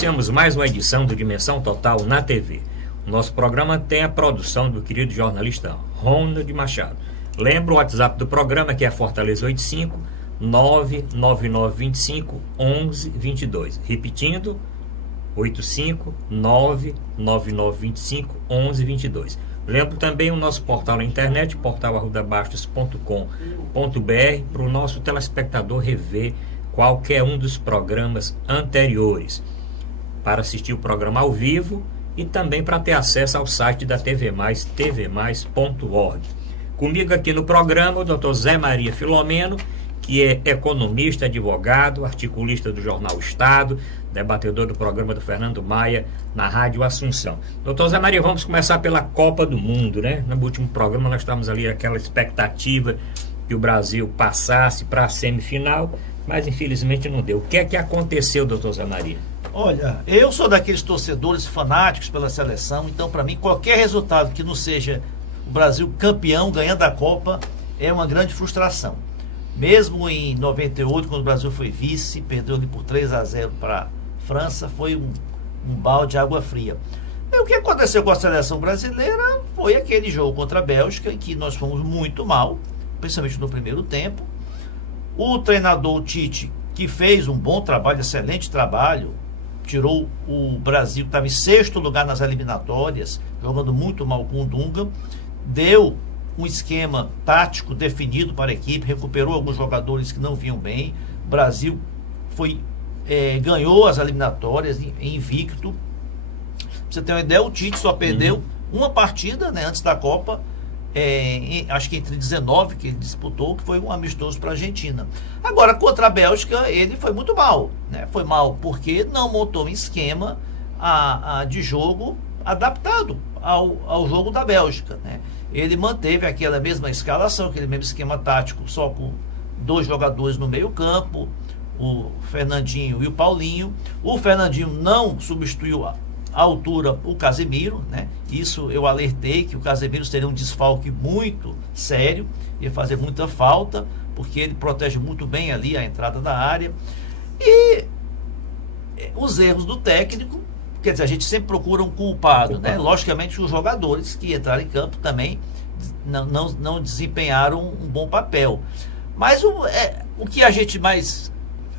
iniciamos mais uma edição do Dimensão Total na TV. O nosso programa tem a produção do querido jornalista Ronald Machado. Lembra o WhatsApp do programa, que é Fortaleza 85 99925 1122. Repetindo, 85 99925 1122. Lembro também o nosso portal na internet, portal@bastos.com.br, para o nosso telespectador rever qualquer um dos programas anteriores, para assistir o programa ao vivo e também para ter acesso ao site da TV Mais, tvmais.org. Comigo aqui no programa o Dr. Zé Maria Filomeno, que é economista, advogado, articulista do Jornal Estado, debatedor do programa do Fernando Maia na Rádio Assunção. Doutor Zé Maria, vamos começar pela Copa do Mundo, né? No último programa nós estávamos ali aquela expectativa que o Brasil passasse para a semifinal, mas infelizmente não deu. O que é que aconteceu, doutor Zé Maria? Olha, eu sou daqueles torcedores fanáticos pela seleção, então para mim qualquer resultado que não seja o Brasil campeão, ganhando a Copa, é uma grande frustração. Mesmo em 98, quando o Brasil foi vice, perdeu ali por 3-0 para a França, foi um balde de água fria. E o que aconteceu com a seleção brasileira foi aquele jogo contra a Bélgica, em que nós fomos muito mal, principalmente no primeiro tempo. O treinador Tite, que fez um bom trabalho, excelente trabalho, tirou o Brasil, que estava em 6º lugar nas eliminatórias, jogando muito mal com o Dunga, deu um esquema tático definido para a equipe, recuperou alguns jogadores que não vinham bem. O Brasil ganhou as eliminatórias invicto. Pra você ter uma ideia, o Tite só perdeu uma partida, né, antes da Copa, acho que entre 19 que ele disputou, que foi um amistoso para a Argentina. Agora, contra a Bélgica, ele foi muito mal, né? Foi mal porque não montou um esquema de jogo adaptado ao jogo da Bélgica, né? Ele manteve aquela mesma escalação, aquele mesmo esquema tático, só com 2 jogadores no meio campo, o Fernandinho e o Paulinho. O Fernandinho não substituiu à altura o Casemiro, né? Isso eu alertei, que o Casemiro seria um desfalque muito sério, ia fazer muita falta, porque ele protege muito bem ali a entrada da área. E os erros do técnico, quer dizer, a gente sempre procura um culpado, né? Logicamente, os jogadores que entraram em campo também não desempenharam um bom papel. Mas o que a gente mais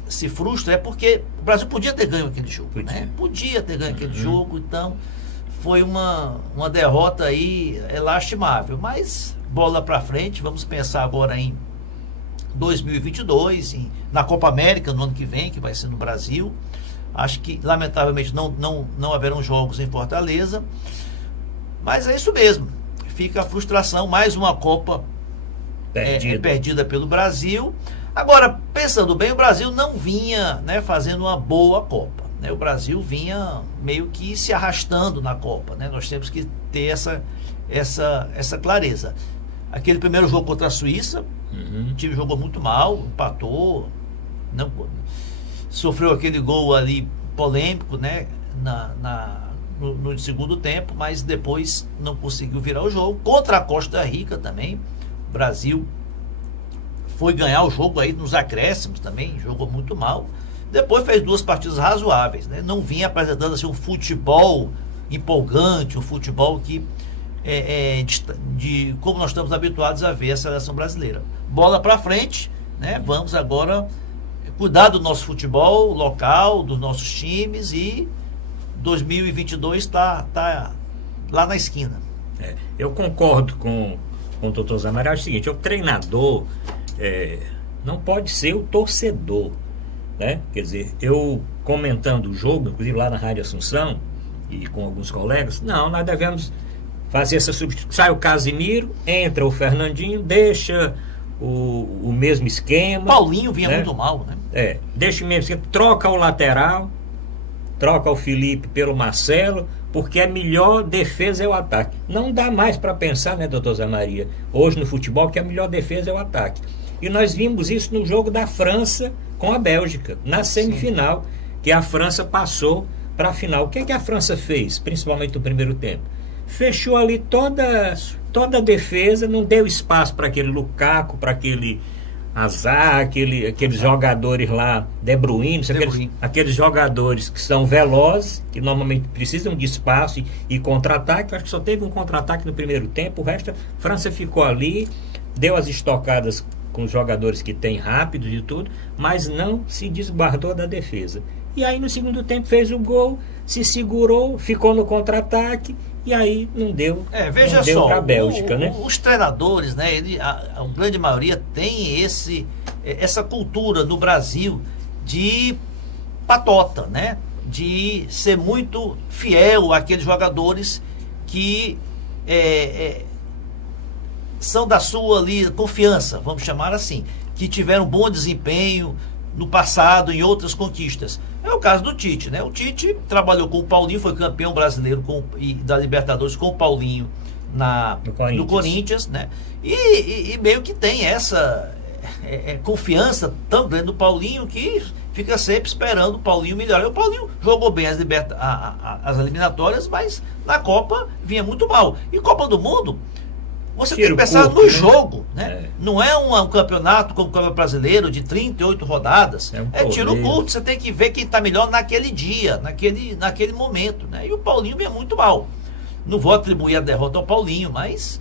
se frustra é porque o Brasil podia ter ganho aquele jogo, né? Podia ter ganho aquele jogo, então foi uma derrota aí lastimável. Mas bola para frente, vamos pensar agora em 2022, na Copa América no ano que vem, que vai ser no Brasil. Acho que, lamentavelmente, não haverão jogos em Fortaleza. Mas é isso mesmo. Fica a frustração. Mais uma Copa perdida pelo Brasil. Agora, pensando bem, o Brasil não vinha, né, fazendo uma boa Copa, né? O Brasil vinha meio que se arrastando na Copa, né? Nós temos que ter essa clareza. Aquele primeiro jogo contra a Suíça, o time jogou muito mal, empatou, sofreu aquele gol ali polêmico, né, no segundo tempo, mas depois não conseguiu virar o jogo. Contra a Costa Rica também, o Brasil foi ganhar o jogo aí nos acréscimos também, jogou muito mal. Depois fez 2 partidas razoáveis, né? Não vinha apresentando assim um futebol empolgante, um futebol que de como nós estamos habituados a ver a seleção brasileira. Bola para frente, né? Vamos agora cuidar do nosso futebol local, dos nossos times, e 2022 está lá na esquina. Eu concordo com o doutor Zé Maria. É o seguinte, o treinador não pode ser o torcedor, né? Quer dizer, eu comentando o jogo, inclusive lá na Rádio Assunção e com alguns colegas, nós devemos fazer essa substituição. Sai o Casemiro, entra o Fernandinho, deixa o mesmo esquema. Paulinho vinha, né, muito mal, né? Deixa o mesmo esquema, troca o lateral, troca o Felipe pelo Marcelo, porque a melhor defesa é o ataque. Não dá mais para pensar, né, doutor Zé Maria, hoje no futebol, que a melhor defesa é o ataque. E nós vimos isso no jogo da França com a Bélgica, na semifinal, que a França passou para a final. O que é que a França fez, principalmente no primeiro tempo? Fechou ali toda a defesa, não deu espaço para aquele Lukaku, para aquele Azar, aqueles jogadores lá, De Bruyne, aqueles jogadores que são velozes, que normalmente precisam de espaço e contra-ataque. Acho que só teve um contra-ataque no primeiro tempo, o resto, a França ficou ali, deu as estocadas com os jogadores que tem rápidos e tudo, mas não se desguardou da defesa. E aí no segundo tempo fez o gol, se segurou, ficou no contra-ataque, e aí não deu, veja só, para a Bélgica, né? Os treinadores, né, a grande maioria tem essa cultura no Brasil de patota, né? De ser muito fiel àqueles jogadores que são da sua ali, confiança, vamos chamar assim, que tiveram bom desempenho no passado em outras conquistas. É o caso do Tite, né? O Tite trabalhou com o Paulinho, foi campeão brasileiro da Libertadores com o Paulinho no Corinthians, né? E meio que tem essa confiança tão grande no Paulinho que fica sempre esperando o Paulinho melhorar. O Paulinho jogou bem as eliminatórias, mas na Copa vinha muito mal. E Copa do Mundo, você tem que pensar no jogo, né? Não é um campeonato como o Campeonato Brasileiro de 38 rodadas. É tiro curto, você tem que ver quem está melhor naquele dia, naquele momento, né? E o Paulinho vem muito mal. Não vou atribuir a derrota ao Paulinho, mas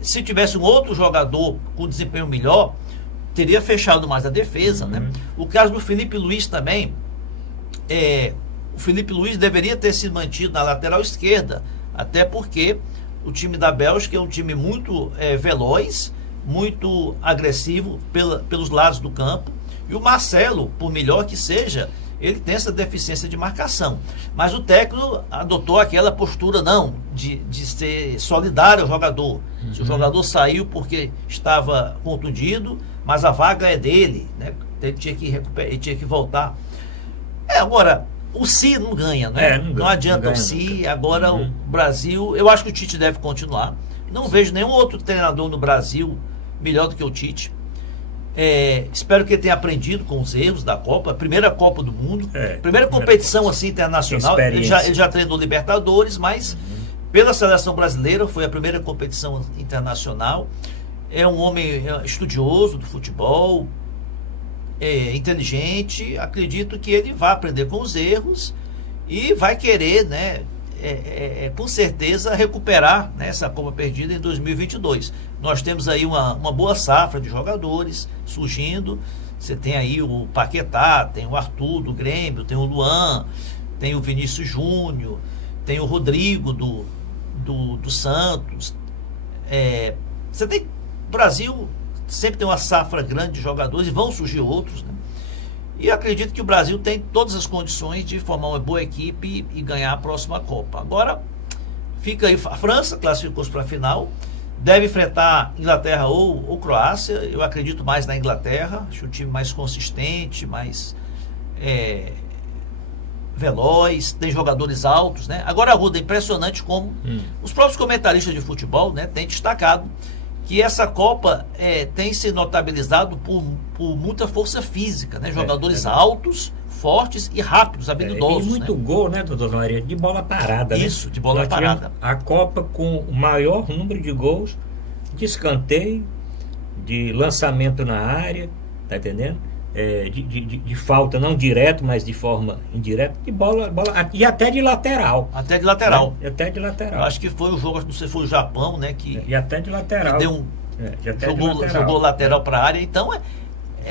se tivesse um outro jogador com desempenho melhor, teria fechado mais a defesa, né? O caso do Felipe Luiz também, o Felipe Luiz deveria ter sido mantido na lateral esquerda, até porque o time da Bélgica é um time muito veloz, muito agressivo pelos lados do campo. E o Marcelo, por melhor que seja, ele tem essa deficiência de marcação. Mas o técnico adotou aquela postura, não, de ser solidário ao jogador. Se o jogador saiu porque estava contundido, mas a vaga é dele, né? Ele tinha que recuperar, ele tinha que voltar. Agora, o si não ganha, né? Não adianta o si. Agora o Brasil, eu acho que o Tite deve continuar. Não vejo nenhum outro treinador no Brasil melhor do que o Tite. Espero que ele tenha aprendido com os erros da Copa. A primeira Copa do Mundo, primeira competição assim internacional. Ele já treinou Libertadores, mas pela seleção brasileira foi a primeira competição internacional. É um homem estudioso do futebol, inteligente. Acredito que ele vai aprender com os erros e vai querer, né, com certeza recuperar, né, essa Copa perdida em 2022. Nós temos aí uma boa safra de jogadores surgindo. Você tem aí o Paquetá, tem o Arthur do Grêmio, tem o Luan, tem o Vinícius Júnior, tem o Rodrigo do Santos. Você tem o Brasil sempre tem uma safra grande de jogadores e vão surgir outros, né? E acredito que o Brasil tem todas as condições de formar uma boa equipe e ganhar a próxima Copa. Agora, fica aí, a França classificou-se para a final, deve enfrentar Inglaterra ou Croácia. Eu acredito mais na Inglaterra, acho o time mais consistente, mais veloz, tem jogadores altos, né? Agora, Arruda, é impressionante como os próprios comentaristas de futebol, né, têm destacado que essa Copa tem se notabilizado por muita força física, né? Jogadores altos, fortes e rápidos, habilidosos. E muito gol, né, doutor Maria? De bola parada, né? Isso, de bola parada. A Copa com o maior número de gols, de escanteio, de lançamento na área, tá entendendo? De falta, não direto, mas de forma indireta, de bola e até de lateral. Até de lateral. Né? Até de lateral. Eu acho que foi o jogo, não sei se foi o Japão, né? E até de lateral. Jogou lateral para a área. Então,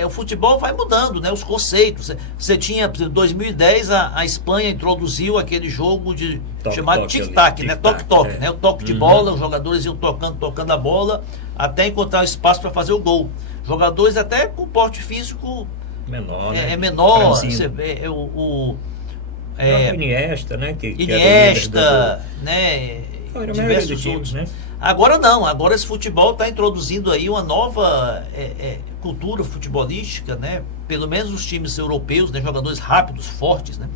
o futebol vai mudando, né? Os conceitos. Você tinha, por exemplo, em 2010, a Espanha introduziu aquele jogo chamado tic-tac, né? Toque-toque, né? O toque de bola, os jogadores iam tocando a bola até encontrar o espaço para fazer o gol. Jogadores até com porte físico menor, né? Menor. Você vê o Iniesta, né? Iniesta, né? Diversos outros. Né? Agora não, agora esse futebol está introduzindo aí uma nova cultura futebolística, né? Pelo menos os times europeus, né? Jogadores rápidos, fortes, né?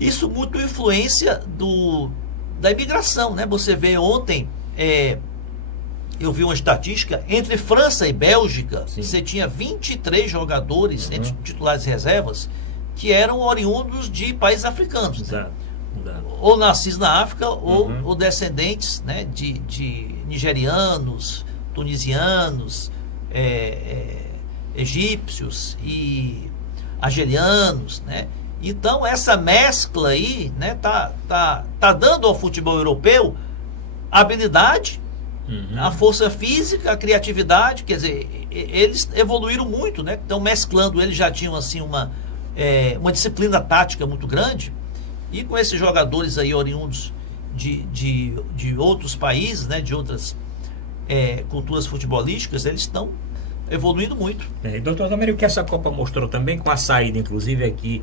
Isso muito influência da imigração, né? Você vê ontem, eu vi uma estatística, entre França e Bélgica, você tinha 23 jogadores, entre titulares e reservas, que eram oriundos de países africanos. Exato. Né? Ou nascidos na África, ou descendentes, né, de nigerianos, tunisianos, egípcios e argelianos, né? Então essa mescla aí, né, tá dando ao futebol europeu habilidade, a força física, a criatividade, quer dizer, eles evoluíram muito, né? Então mesclando, eles já tinham assim uma disciplina tática muito grande, e com esses jogadores aí oriundos de outros países, né, de outras culturas futebolísticas, eles estão evoluindo muito. Doutor Damari, o que essa Copa mostrou também, com a saída inclusive aqui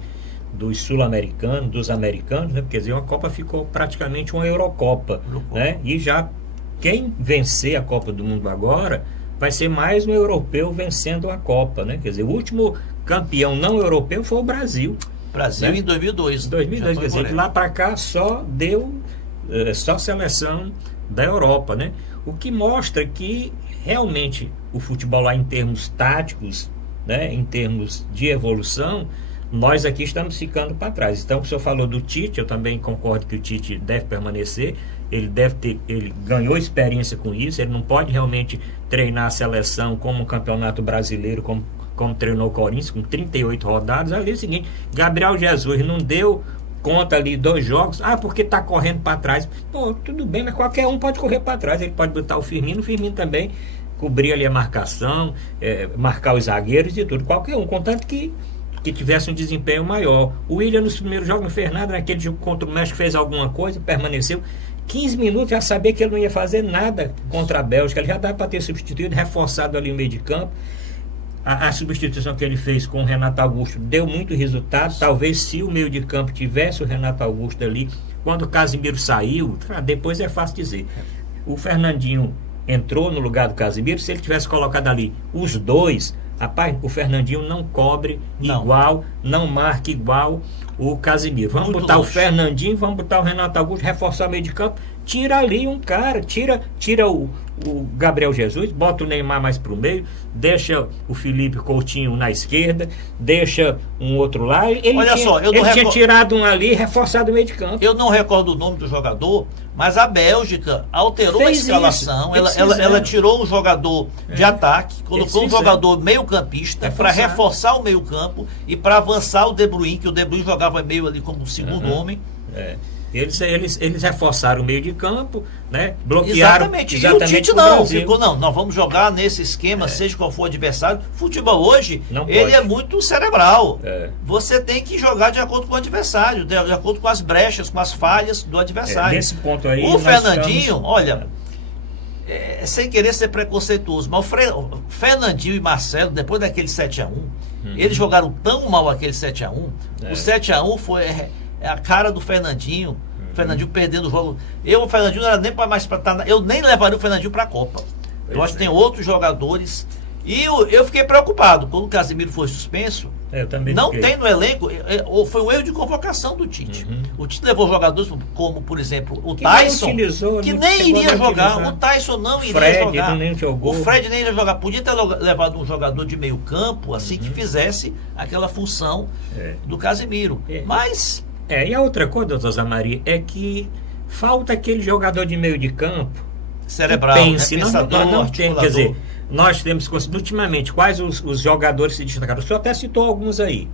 dos sul-americanos, dos americanos, né? Quer dizer, uma Copa ficou praticamente uma Eurocopa, né? E já quem vencer a Copa do Mundo agora vai ser mais um europeu vencendo a Copa, né? Quer dizer, o último campeão não europeu foi o Brasil. Brasil, né? Em 2002. 2002, quer dizer, de lá para cá só deu só seleção da Europa, né? O que mostra que realmente o futebol lá em termos táticos, né? Em termos de evolução, nós aqui estamos ficando para trás. Então, o senhor falou do Tite, eu também concordo que o Tite deve permanecer, ele ganhou experiência com isso, ele não pode realmente treinar a seleção como um campeonato brasileiro, como treinou o Corinthians, com 38 rodadas. Ali é o seguinte, Gabriel Jesus não deu conta ali 2 jogos, porque está correndo para trás. Pô, tudo bem, mas qualquer um pode correr para trás, ele pode botar o Firmino também cobrir ali a marcação, marcar os zagueiros e tudo, qualquer um, contanto que tivesse um desempenho maior. O Willian nos primeiros jogos não fez nada, naquele jogo contra o México fez alguma coisa, permaneceu 15 minutos, já sabia que ele não ia fazer nada contra a Bélgica, ele já dava para ter substituído, reforçado ali o meio de campo. A substituição que ele fez com o Renato Augusto deu muito resultado. Talvez se o meio de campo tivesse o Renato Augusto ali, quando o Casimiro saiu, depois é fácil dizer, o Fernandinho entrou no lugar do Casimiro, se ele tivesse colocado ali os dois, rapaz, o Fernandinho não cobre igual, não marca igual o Casimiro. Vamos muito botar longe. O Fernandinho, vamos botar o Renato Augusto, reforçar o meio de campo, tira ali um cara, tira o Gabriel Jesus, bota o Neymar mais pro meio, deixa o Felipe Coutinho na esquerda, deixa um outro lá. Ele tinha tirado um ali e reforçado o meio de campo. Eu não recordo o nome do jogador, mas a Bélgica alterou a escalação. Ela tirou um jogador de ataque, colocou um jogador meio campista para reforçar o meio campo e para avançar o De Bruyne, que o De Bruyne jogava meio ali como segundo homem. Eles reforçaram o meio de campo, né? Bloquearam. Exatamente. E o Tite não ficou, nós vamos jogar nesse esquema, seja qual for o adversário. Futebol hoje, ele é muito cerebral. Você tem que jogar de acordo com o adversário, de acordo com as brechas, com as falhas do adversário. Nesse ponto aí, o Fernandinho, olha, sem querer ser preconceituoso, mas o Fernandinho e Marcelo, depois daquele 7-1, eles jogaram tão mal aquele 7-1. O 7-1 foi a cara do Fernandinho. O Fernandinho perdendo o jogo. O Fernandinho não era nem para mais para eu nem levaria o Fernandinho para a Copa. Eu acho que tem outros jogadores. E eu fiquei preocupado quando o Casimiro foi suspenso. Não tem no elenco. Foi um erro de convocação do Tite. O Tite levou jogadores como, por exemplo, o Tyson, que nem iria jogar. O Tyson não iria jogar. O Fred nem iria jogar. Podia ter levado um jogador de meio campo, assim, que fizesse aquela função do Casimiro. Mas e a outra coisa, doutor Zamaria, é que falta aquele jogador de meio de campo cerebral, que pense, não tem, quer dizer, nós temos ultimamente quais os jogadores se destacaram. O senhor até citou alguns aí.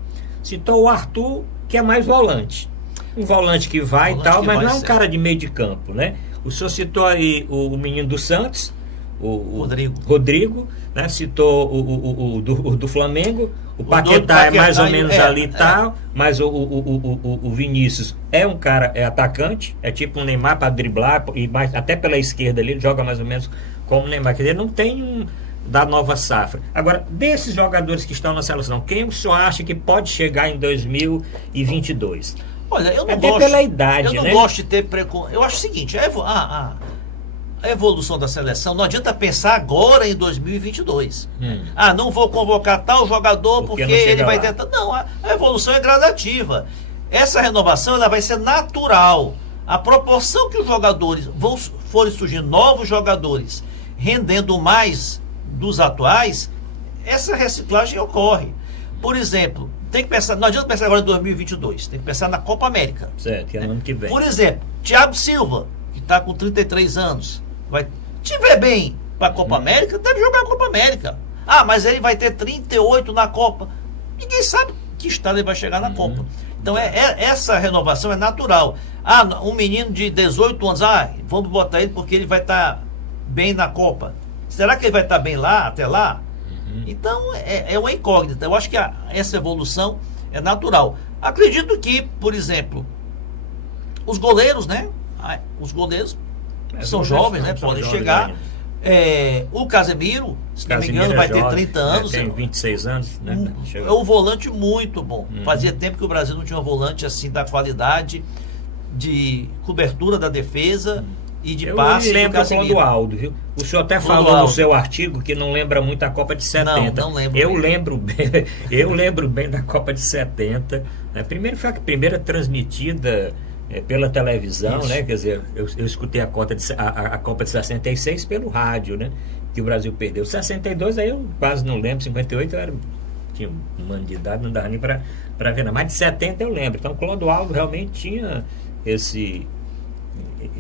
Citou o Arthur, que é mais volante. Um volante que vai e tal, mas não é um cara de meio de campo, né? O senhor citou aí o menino do Santos, o Rodrigo, né? Citou o do Flamengo. O Paquetá é mais ou menos ali e tal, mas o Vinícius é um cara, é atacante, é tipo um Neymar para driblar, e até pela esquerda ali, ele joga mais ou menos como o Neymar, quer dizer, não tem da nova safra. Agora, desses jogadores que estão na seleção, quem o senhor acha que pode chegar em 2022? Olha, eu não gosto pela idade, eu não gosto de ter preconceito. Eu acho o seguinte, a evolução da seleção, não adianta pensar agora em 2022. Não vou convocar tal jogador porque ele vai tentar. Não, a evolução é gradativa. Essa renovação ela vai ser natural. A proporção que os jogadores forem surgindo, novos jogadores, rendendo mais dos atuais, essa reciclagem ocorre. Por exemplo, tem que pensar, não adianta pensar agora em 2022, tem que pensar na Copa América. Certo, que é no ano que vem. Por exemplo, Thiago Silva, que está com 33 anos, tiver bem para a Copa América, deve jogar a Copa América. Ah, mas ele vai ter 38 na Copa. Ninguém sabe que estado ele vai chegar na Copa. Então, essa renovação é natural. Ah, um menino de 18 anos, vamos botar ele porque ele vai estar bem na Copa. Será que ele vai estar bem lá, até lá? Então, é uma incógnita. Eu acho que essa evolução é natural. Acredito que, por exemplo, os goleiros, né? Os goleiros são jovens, né? Podem chegar. O Casemiro, se não me engano, vai ter 30 anos. Tem 26 anos, né? É um volante muito bom. Fazia tempo que o Brasil não tinha um volante assim da qualidade de cobertura da defesa e de passe. Eu lembro do Clodoaldo, viu? O senhor até falou no seu artigo que não lembra muito a Copa de 70. Não lembro. Eu lembro bem da Copa de 70. Primeiro foi a primeira transmitida pela televisão, né? Quer dizer, eu escutei a Copa de 66 pelo rádio, né? Que o Brasil perdeu. 62 aí eu quase não lembro. 58 eu tinha um ano de idade, não dava nem para ver nada. Mas de 70 eu lembro. Então o Clodoaldo realmente tinha esse...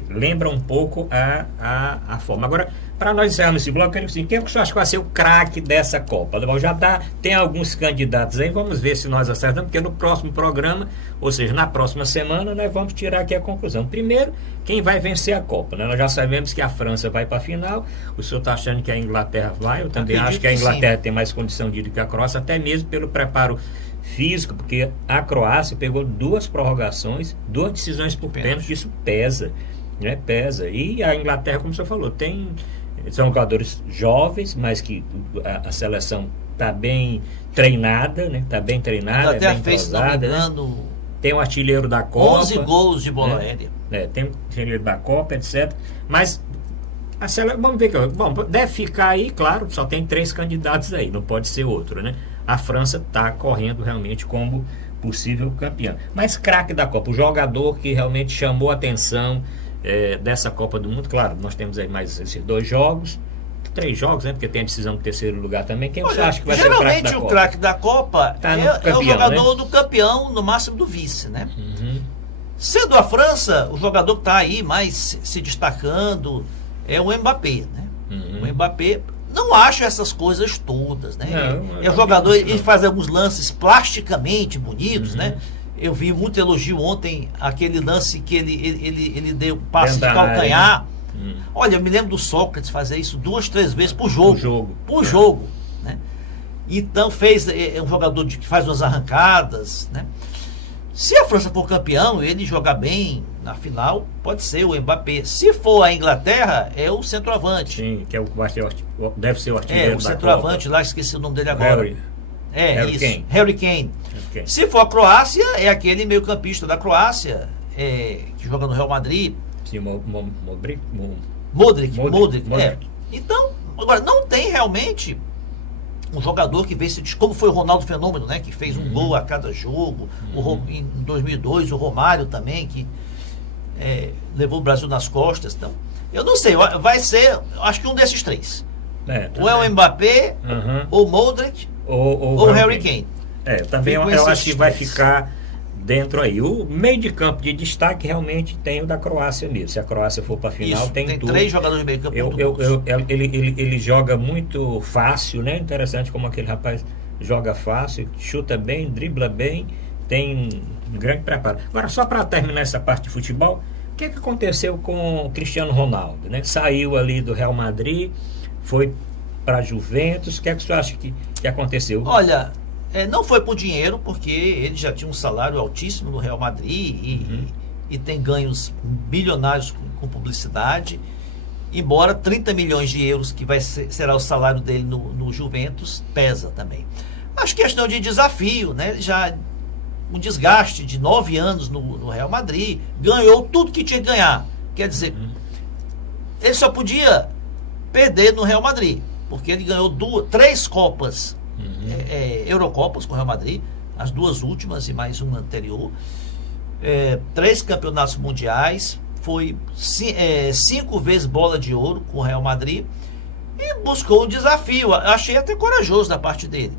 Lembra um pouco a forma. Agora, para nós encerrarmos esse bloco, eu quero dizer, quem é que você acha que vai ser o craque dessa Copa? Já tem alguns candidatos aí, vamos ver se nós acertamos, porque no próximo programa, ou seja, na próxima semana, nós vamos tirar aqui a conclusão. Primeiro, quem vai vencer a Copa, né? Nós já sabemos que a França vai para a final, o senhor está achando que a Inglaterra vai, eu também acho que a Inglaterra tem mais condição de ir do que a Croácia, até mesmo pelo preparo físico, porque a Croácia pegou 2 prorrogações, 2 decisões por pênalti, isso pesa, né? Pesa. E a Inglaterra, como o senhor falou, são jogadores jovens, mas que a seleção está bem treinada, né? Está bem treinada, até bem fez, entrosada, né? Tem o artilheiro da Copa, 11 gols de bola aérea. Tem o artilheiro da Copa, etc. Mas a seleção, vamos ver deve ficar aí, claro, só tem 3 candidatos aí, não pode ser outro, né? A França está correndo realmente como possível campeã. Mas craque da Copa, o jogador que realmente chamou a atenção dessa Copa do Mundo, claro, nós temos aí mais esses 2 jogos, 3 jogos, né? Porque tem a decisão do 3º lugar também. Quem você acha que vai ser o craque da Copa? Geralmente o craque da Copa é o jogador, né? Do campeão, no máximo do vice, né? Sendo a França, o jogador que está aí mais se destacando é o Mbappé, né? O Mbappé... Não acho essas coisas todas, né? O jogador, ele faz alguns lances plasticamente bonitos, né? Eu vi muito elogio ontem, aquele lance que ele deu passe de calcanhar. Olha, eu me lembro do Sócrates fazer isso 2, 3 vezes por jogo. Por jogo, né? Então é um jogador que faz umas arrancadas, né? Se a França for campeão, ele jogar bem na final, pode ser o Mbappé. Se for a Inglaterra, é o centroavante. Sim, que deve ser o artilheiro o centroavante lá, esqueci o nome dele agora. Harry Kane. Se for a Croácia, é aquele meio campista da Croácia, que joga no Real Madrid. Sim, Modric. Então, agora, não tem realmente um jogador que vê como foi o Ronaldo Fenômeno, né? Que fez um gol a cada jogo. Em 2002, o Romário também, que levou o Brasil nas costas. Então, eu não sei, vai ser, acho que um desses 3. Ou é o Mbappé, ou Modric, ou Harry Kane. Também eu acho que vai ficar dentro aí. O meio de campo de destaque realmente tem o da Croácia mesmo. Se a Croácia for para a final, tem tudo. 3 jogadores de meio campo. Ele joga muito fácil, né? Interessante como aquele rapaz joga fácil, chuta bem, dribla bem, tem um grande preparo. Agora, só para terminar essa parte de futebol, o que aconteceu com o Cristiano Ronaldo, né? Saiu ali do Real Madrid, foi para a Juventus. O que você acha que aconteceu? Olha, não foi por dinheiro, porque ele já tinha um salário altíssimo no Real Madrid e tem ganhos bilionários com publicidade, embora 30 milhões de euros, que será o salário dele no Juventus, pesa também. Acho que questão de desafio, né? Já um desgaste de 9 anos no Real Madrid, ganhou tudo que tinha que ganhar. Quer dizer, ele só podia perder no Real Madrid, porque ele ganhou 3 Copas, Eurocopas com o Real Madrid, as 2 últimas e mais uma anterior, 3 campeonatos mundiais, foi 5 vezes bola de ouro com o Real Madrid e buscou um desafio. Achei até corajoso da parte dele,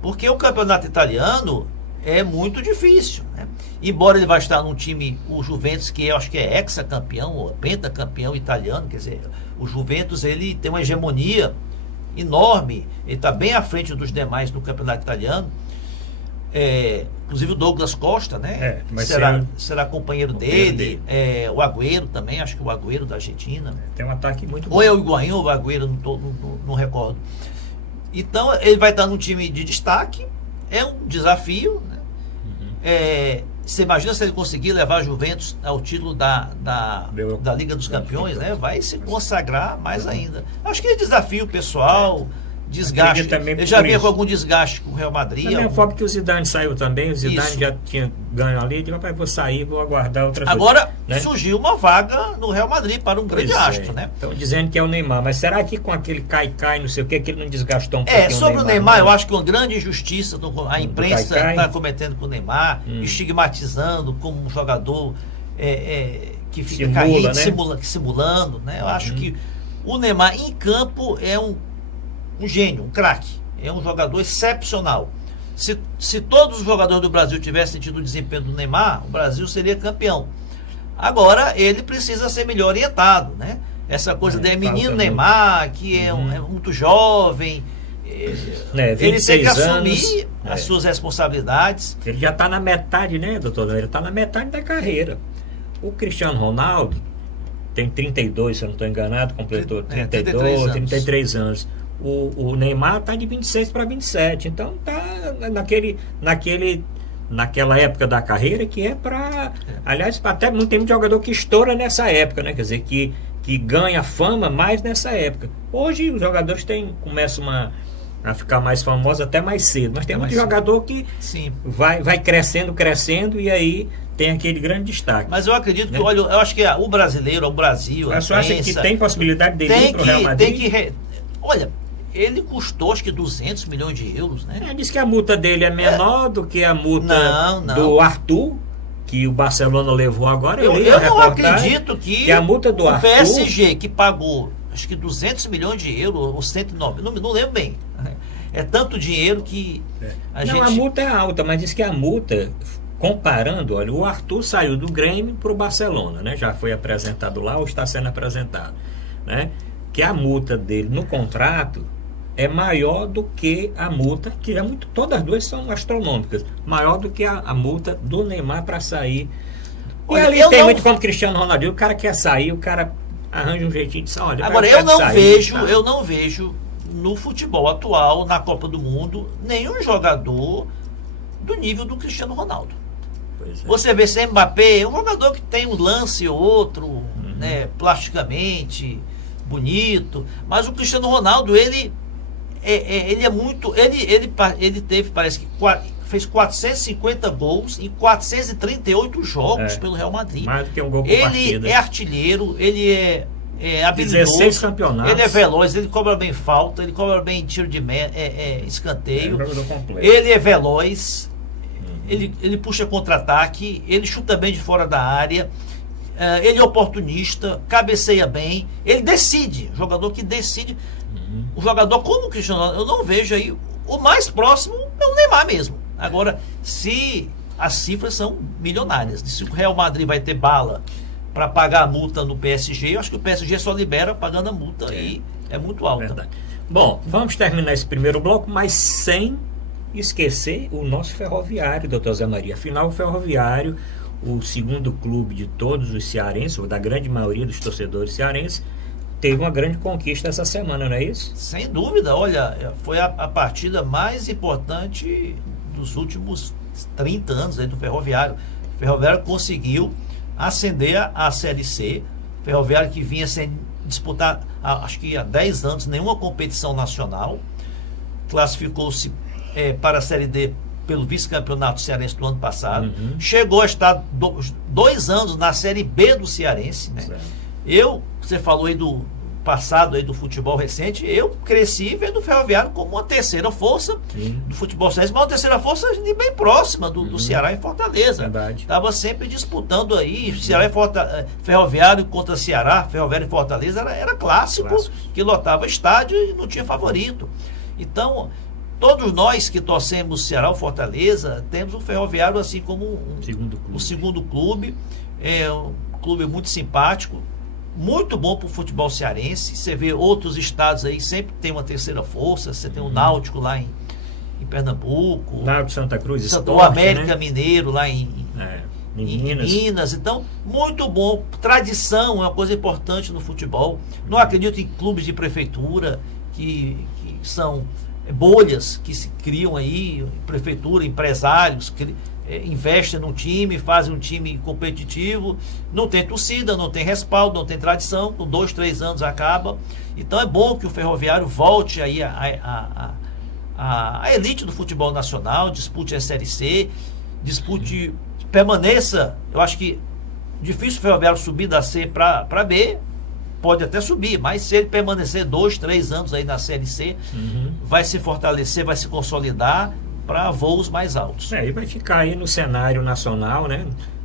porque o campeonato italiano é muito difícil, né? Embora ele vai estar num time, o Juventus, que eu acho que é hexacampeão ou pentacampeão italiano, quer dizer, o Juventus ele tem uma hegemonia enorme, ele está bem à frente dos demais no campeonato italiano. Inclusive o Douglas Costa, né? Será companheiro dele. O Agüero também, acho que o Agüero da Argentina. Tem um ataque muito bom. Ou é o Higuaín ou o Agüero, não recordo. Então ele vai estar num time de destaque, é um desafio, né? Você imagina se ele conseguir levar a Juventus ao título da Liga dos Campeões, né? Vai se consagrar mais ainda. Acho que é desafio pessoal, desgaste. Ele já vinha com algum desgaste com o Real Madrid. Também foda que o Zidane saiu também. O Zidane já tinha ganho ali. Digo, rapaz, vou sair, vou aguardar outra coisa. Agora surgiu uma vaga no Real Madrid para um grande astro, né? Estão dizendo que é o Neymar, mas será que com aquele cai-cai, não sei o que ele não desgastou um pouquinho sobre o Neymar, eu acho que uma grande injustiça a imprensa está cometendo com o Neymar, estigmatizando como um jogador que fica caído, simulando, né? Eu acho que o Neymar em campo é um gênio, um craque, é um jogador excepcional. Se todos os jogadores do Brasil tivessem tido o desempenho do Neymar, o Brasil seria campeão. Agora ele precisa ser melhor orientado, né? Essa coisa de menino Neymar, que é muito jovem, ele tem que assumir as suas responsabilidades. Ele já está na metade, né, doutor? Ele está na metade da carreira. O Cristiano Ronaldo tem 32, se eu não estou enganado, completou 33 anos. O Neymar está de 26 para 27, então está naquela época da carreira que é para... Aliás, até não tem muito jogador que estoura nessa época, né? Quer dizer, que ganha fama mais nessa época. Hoje os jogadores começam a ficar mais famosos até mais cedo, mas tem muito jogador que vai crescendo e aí tem aquele grande destaque. Mas eu acredito que, olha, eu acho que o brasileiro, o Brasil... Mas você acha que tem possibilidade dele ir para o Real Madrid? Olha... Ele custou acho que 200 milhões de euros, né? Diz que a multa dele é menor do que a multa do Arthur, que o Barcelona levou agora. Eu não acredito que a multa do Arthur... O PSG, que pagou acho que 200 milhões de euros, ou 109, não lembro bem. É tanto dinheiro que a multa é alta, mas diz que a multa, comparando, olha, o Arthur saiu do Grêmio para o Barcelona, né? Já foi apresentado lá ou está sendo apresentado, né? Que a multa dele no contrato é maior do que a multa, que todas as duas são astronômicas, maior do que a multa do Neymar para sair. E ali tem muito como Cristiano Ronaldo, o cara quer sair, o cara arranja um jeitinho de sair. Olha, agora eu não vejo no futebol atual, na Copa do Mundo, nenhum jogador do nível do Cristiano Ronaldo. Você vê se Mbappé é um jogador que tem um lance ou outro, né, plasticamente bonito, mas o Cristiano Ronaldo ele é muito, ele teve, parece que fez 450 gols em 438 jogos pelo Real Madrid. Mais do que um gol por ele partida. É artilheiro, ele é habilidoso, 16 campeonatos. Ele é veloz, ele cobra bem falta, ele cobra bem tiro de escanteio, ele é veloz, ele puxa contra-ataque, ele chuta bem de fora da área, ele é oportunista, cabeceia bem, ele decide, jogador que decide. O jogador como o Cristiano Ronaldo, eu não vejo aí, o mais próximo é o Neymar mesmo. Agora, se as cifras são milionárias, se o Real Madrid vai ter bala para pagar a multa no PSG, eu acho que o PSG só libera pagando a multa e é muito alta. Verdade. Bom, vamos terminar esse primeiro bloco, mas sem esquecer o nosso Ferroviário, doutor Zé Maria. Afinal, o Ferroviário, o segundo clube de todos os cearenses, ou da grande maioria dos torcedores cearenses, teve uma grande conquista essa semana, não é isso? Sem dúvida, olha, foi a partida mais importante dos últimos 30 anos aí do Ferroviário. O Ferroviário conseguiu ascender à Série C. O Ferroviário que vinha sem disputar, acho que há 10 anos, nenhuma competição nacional. Classificou-se para a Série D pelo vice-campeonato cearense do ano passado. Chegou a estar 2 anos na Série B do Cearense, né? Você falou aí do passado aí do futebol recente, eu cresci vendo o Ferroviário como uma terceira força do futebol cearense, mas uma terceira força bem próxima do Ceará e Fortaleza. Estava sempre disputando aí, Ceará e Ferroviário contra Ceará, Ferroviário e Fortaleza era clássico, que lotava estádio e não tinha favorito. Então, todos nós que torcemos Ceará ou Fortaleza, temos o Ferroviário assim como o segundo clube. É um clube muito simpático. muito bom para o futebol cearense. Você vê outros estados aí, sempre tem uma terceira força. Você tem o Náutico lá em Pernambuco. Náutico, Santa Cruz, Esporte, o América né? Mineiro lá em Minas. Então, muito bom. Tradição é uma coisa importante no futebol. Não acredito em clubes de prefeitura que são bolhas que se criam aí, prefeitura, empresários que investem num time, fazem um time competitivo, não tem torcida, não tem respaldo, não tem tradição, com 2, 3 anos acaba. Então é bom que o Ferroviário volte aí a elite do futebol nacional, dispute a Série C, dispute, permaneça. Eu acho que difícil o Ferroviário subir da C para B, pode até subir, mas se ele permanecer 2, 3 anos aí na Série C, vai se fortalecer, vai se consolidar para voos mais altos. E vai ficar aí no cenário nacional, né?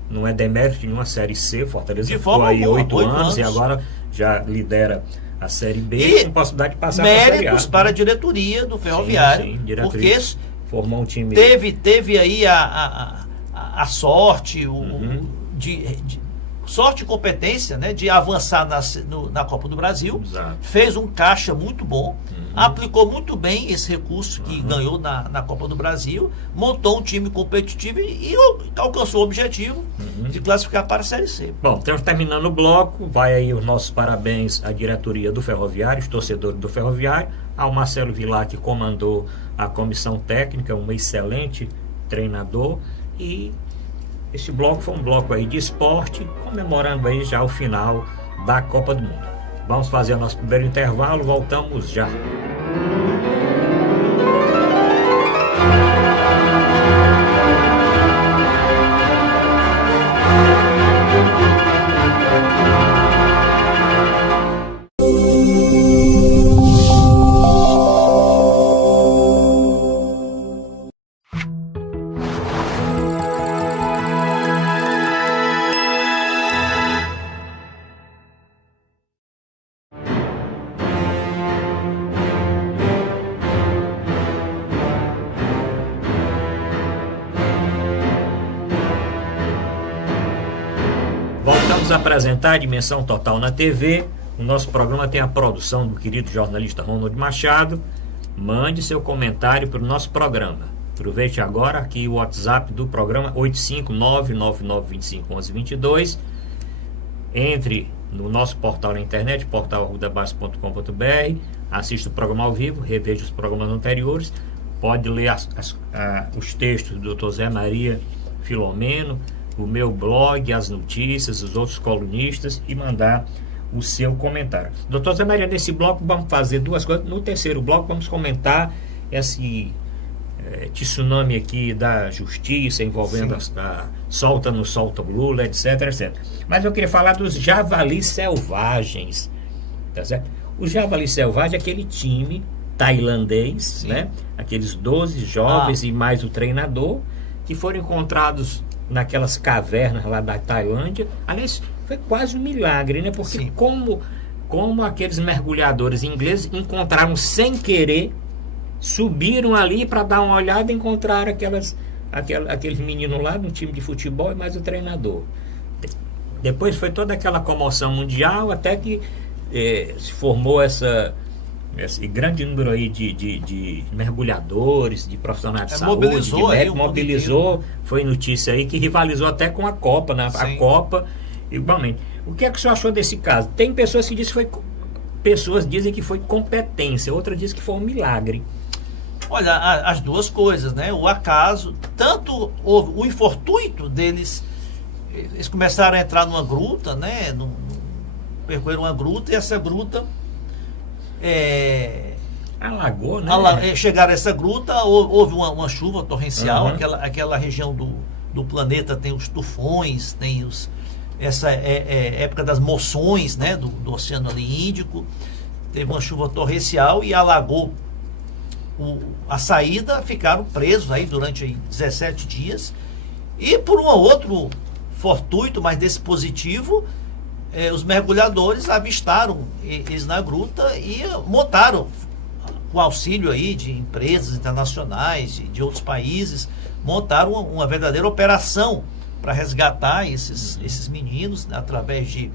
Não é demérito de uma Série C, Fortaleza ficou aí 8 anos e agora já lidera a Série B e com possibilidade de passar para a Série A. Méritos para a diretoria do Ferroviário, sim, diretoria, porque formou um time. Teve aí a sorte, sorte e competência, né, de avançar na Copa do Brasil. Exato. Fez um caixa muito bom, aplicou muito bem esse recurso que ganhou na Copa do Brasil, montou um time competitivo e alcançou o objetivo de classificar para a Série C. Bom, estamos terminando o bloco, vai aí os nossos parabéns à diretoria do Ferroviário, os torcedores do Ferroviário, ao Marcelo Vilar, que comandou a comissão técnica, um excelente treinador, e esse bloco foi um bloco aí de esporte, comemorando aí já o final da Copa do Mundo. Vamos fazer o nosso primeiro intervalo, voltamos já. Voltamos a apresentar a Dimensão Total na TV. O nosso programa tem a produção do querido jornalista Ronald Machado. Mande seu comentário para o nosso programa. Aproveite agora aqui o WhatsApp do programa 85999251122. Entre no nosso portal na internet, portal.arrudabas.com.br. Assista o programa ao vivo, reveja os programas anteriores. Pode ler os textos do Dr. Zé Maria Filomeno, o meu blog, as notícias, os outros colunistas e mandar o seu comentário. Doutor Zé Maria, nesse bloco vamos fazer duas coisas. No terceiro bloco vamos comentar esse tsunami aqui da justiça envolvendo a solta no solta Lula, etc, etc. Mas eu queria falar dos javalis selvagens, tá certo? O javali selvagem é aquele time tailandês, né? Aqueles 12 jovens e mais o treinador que foram encontrados naquelas cavernas lá da Tailândia. Aliás, foi quase um milagre, né? Porque como aqueles mergulhadores ingleses encontraram sem querer, subiram ali para dar uma olhada e encontraram aqueles meninos lá no time de futebol e mais o treinador. Depois foi toda aquela comoção mundial até que se formou esse grande número aí de mergulhadores, de profissionais de saúde, mobilizou, de médicos, mobilizou, foi notícia aí que rivalizou até com a Copa, né? A Copa, igualmente. O que é que o senhor achou desse caso? Tem pessoas que dizem que foi competência, outras dizem que foi um milagre. Olha, as duas coisas, né? O acaso, tanto o infortuito deles, eles começaram a entrar numa gruta, né? Percorreram uma gruta e essa gruta alagou, né? Chegaram a essa gruta, houve uma chuva torrencial, aquela região do planeta tem os tufões, tem essa época das moções, né? Do Oceano ali Índico, teve uma chuva torrencial e alagou a saída, ficaram presos aí durante 17 dias e por um outro fortuito, mas desse positivo, os mergulhadores avistaram eles na gruta e montaram, com auxílio aí de empresas internacionais, de outros países, montaram uma verdadeira operação para resgatar esses meninos, né, através de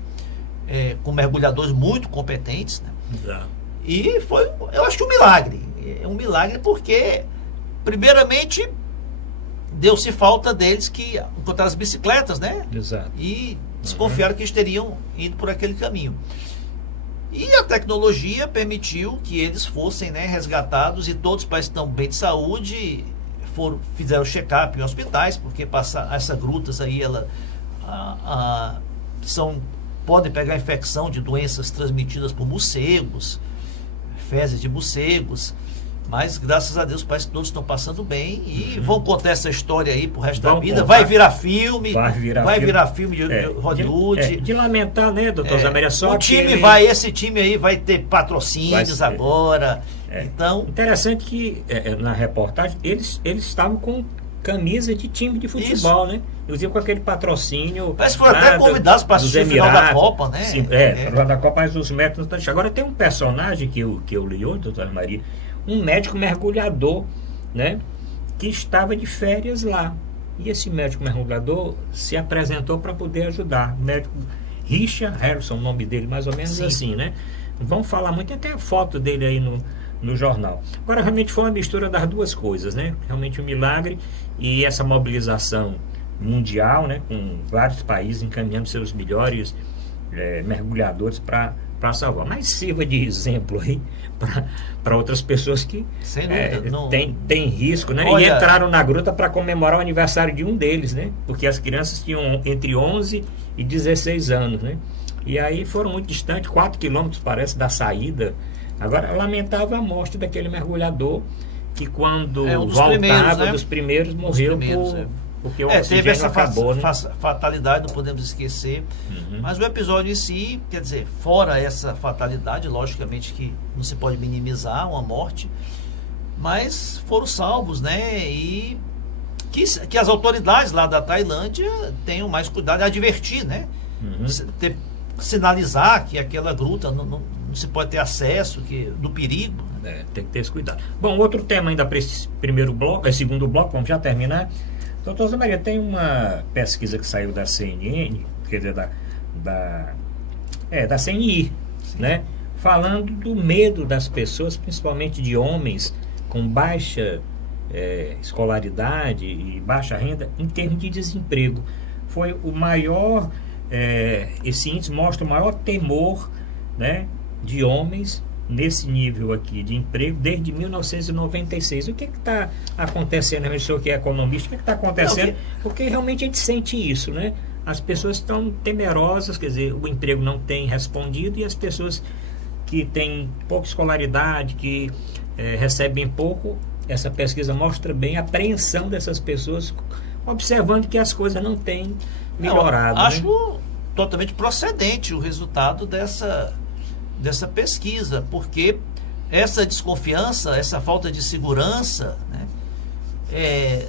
com mergulhadores muito competentes, né? Exato. E foi, eu acho que um milagre. É um milagre porque, primeiramente, deu-se falta deles que encontrar as bicicletas, né? Exato. E desconfiaram que eles teriam ido por aquele caminho. E a tecnologia permitiu que eles fossem, né, resgatados, e todos parecem que estão bem de saúde, fizeram check-up em hospitais, porque essas grutas aí, podem pegar infecção de doenças transmitidas por morcegos, fezes de morcegos, mas graças a Deus parece que todos estão passando bem e vão contar essa história aí pro resto da vida. Vai virar filme, vai virar filme de Hollywood. De lamentar, né, doutor Zé só esse time aí vai ter patrocínios agora. Então, interessante que na reportagem eles estavam com camisa de time de futebol, né? Inclusive com aquele patrocínio. Parece que foram até convidados para assistir o final da Copa, né? Sim, final da Copa, mas os médicos. Agora tem um personagem que eu li hoje, doutora Maria, um médico mergulhador, né? Que estava de férias lá. E esse médico mergulhador se apresentou para poder ajudar. O médico Richard Harrison, o nome dele mais ou menos assim, né? Vamos falar muito, tem até a foto dele aí no jornal. Agora, realmente foi uma mistura das duas coisas, né? Realmente um milagre e essa mobilização mundial, né? Com vários países encaminhando seus melhores mergulhadores para salvar. Mas sirva de exemplo aí para outras pessoas que tem risco, né? Olha, e entraram na gruta para comemorar o aniversário de um deles, né? Porque as crianças tinham entre 11 e 16 anos, né? E aí foram muito distantes, 4 quilômetros parece da saída. Agora, lamentável a morte daquele mergulhador que quando voltava dos primeiros morreu porque o oxigênio teve essa acabou, né? fatalidade, não podemos esquecer. Mas o episódio em si, quer dizer, fora essa fatalidade, logicamente que não se pode minimizar uma morte, mas foram salvos, né? E que as autoridades lá da Tailândia tenham mais cuidado e advertir, né? Sinalizar que aquela gruta não se pode ter acesso, do perigo. Tem que ter esse cuidado. Bom, outro tema ainda para esse segundo bloco, vamos já terminar. Doutor Zé Maria, tem uma pesquisa que saiu da CNN, quer dizer, da CNI, né? Falando do medo das pessoas, principalmente de homens com baixa escolaridade e baixa renda, em termos de desemprego. Foi o maior, esse índice mostra o maior temor, né, de homens nesse nível aqui de emprego desde 1996. O que está acontecendo? O senhor que é economista, o que está acontecendo? Porque realmente a gente sente isso, né? As pessoas estão temerosas, quer dizer, o emprego não tem respondido e as pessoas que têm pouca escolaridade, que recebem pouco, essa pesquisa mostra bem a apreensão dessas pessoas, observando que as coisas não têm melhorado. Acho totalmente procedente o resultado dessa pesquisa, porque essa desconfiança, essa falta de segurança, né,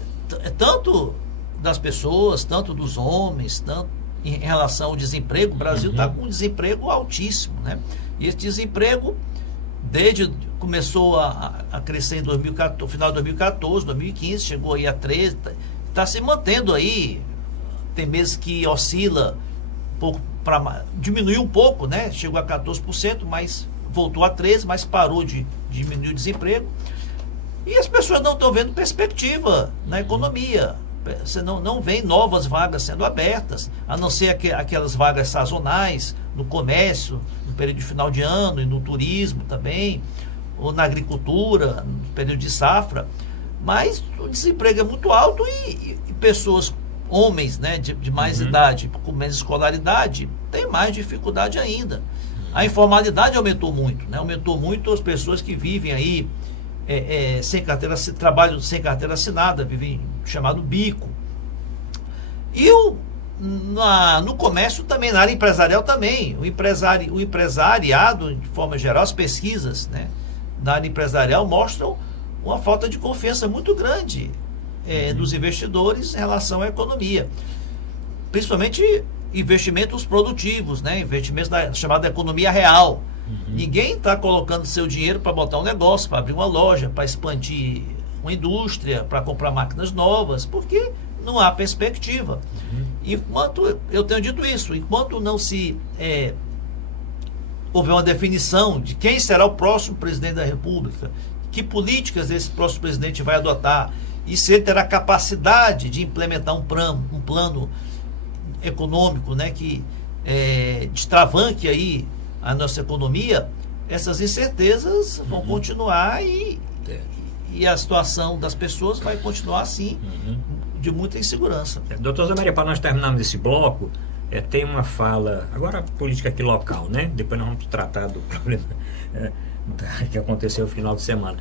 tanto das pessoas, tanto dos homens, tanto em relação ao desemprego. O Brasil está com um desemprego altíssimo, né? E esse desemprego começou a crescer em 2014, final de 2014, 2015, chegou aí a 13, está se mantendo aí. Tem meses que oscila um pouco, diminuiu um pouco, né? Chegou a 14%, mas voltou a 13%, mas parou de diminuir o desemprego. E as pessoas não estão vendo perspectiva na economia. Você não vê novas vagas sendo abertas, a não ser aquelas vagas sazonais no comércio, no período de final de ano, e no turismo também, ou na agricultura, no período de safra. Mas o desemprego é muito alto e pessoas, homens, né, de mais idade, com menos escolaridade, têm mais dificuldade ainda. A informalidade aumentou muito, né? Aumentou muito as pessoas que vivem aí sem carteira, trabalho sem carteira assinada, vivem chamado bico. E no comércio também, na área empresarial também, o empresariado, de forma geral, as pesquisas, né, da área empresarial mostram uma falta de confiança muito grande dos investidores em relação à economia, principalmente investimentos produtivos, né, investimentos da chamada economia real. Ninguém está colocando seu dinheiro para botar um negócio, para abrir uma loja, para expandir uma indústria, para comprar máquinas novas, porque não há perspectiva. Enquanto, eu tenho dito isso, enquanto não se houver uma definição de quem será o próximo presidente da República, que políticas esse próximo presidente vai adotar, e se ele terá capacidade de implementar um plano econômico, né, que destravanque aí a nossa economia, essas incertezas vão continuar e a situação das pessoas vai continuar assim, de muita insegurança. Doutor Zé Maria, para nós terminarmos esse bloco, tem uma fala, agora política aqui local, né? Depois nós vamos tratar do problema que aconteceu no final de semana.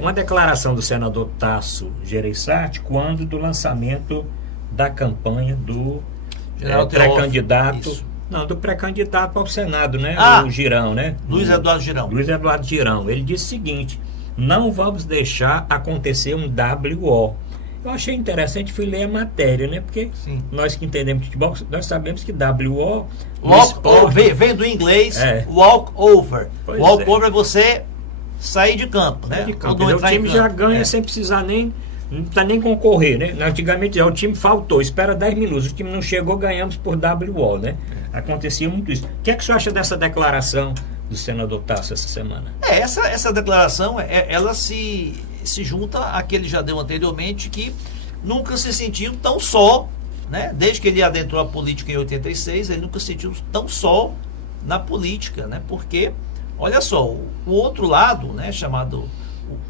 Uma declaração do senador Tasso Gereissati quando do lançamento da campanha do pré-candidato, do pré-candidato ao Senado, né? O Girão, né? Luiz Eduardo Girão. Luiz Eduardo Girão. Ele disse o seguinte: não vamos deixar acontecer um WO. Eu achei interessante, fui ler a matéria, né? Porque nós que entendemos futebol, nós sabemos que WO... Vem do inglês, walk over. Walk over é você sair de campo, né? O time já ganha sem precisar nem... Não precisa nem concorrer, né? Antigamente o time faltou, espera 10 minutos, o time não chegou, ganhamos por WO, né? Acontecia muito isso. O que é que você acha dessa declaração do senador Tasso essa semana? Essa declaração, ela se junta à que ele já deu anteriormente, que nunca se sentiu tão só, né? Desde que ele adentrou a política em 86, ele nunca se sentiu tão só na política, né? Porque, olha só, o outro lado, né, chamado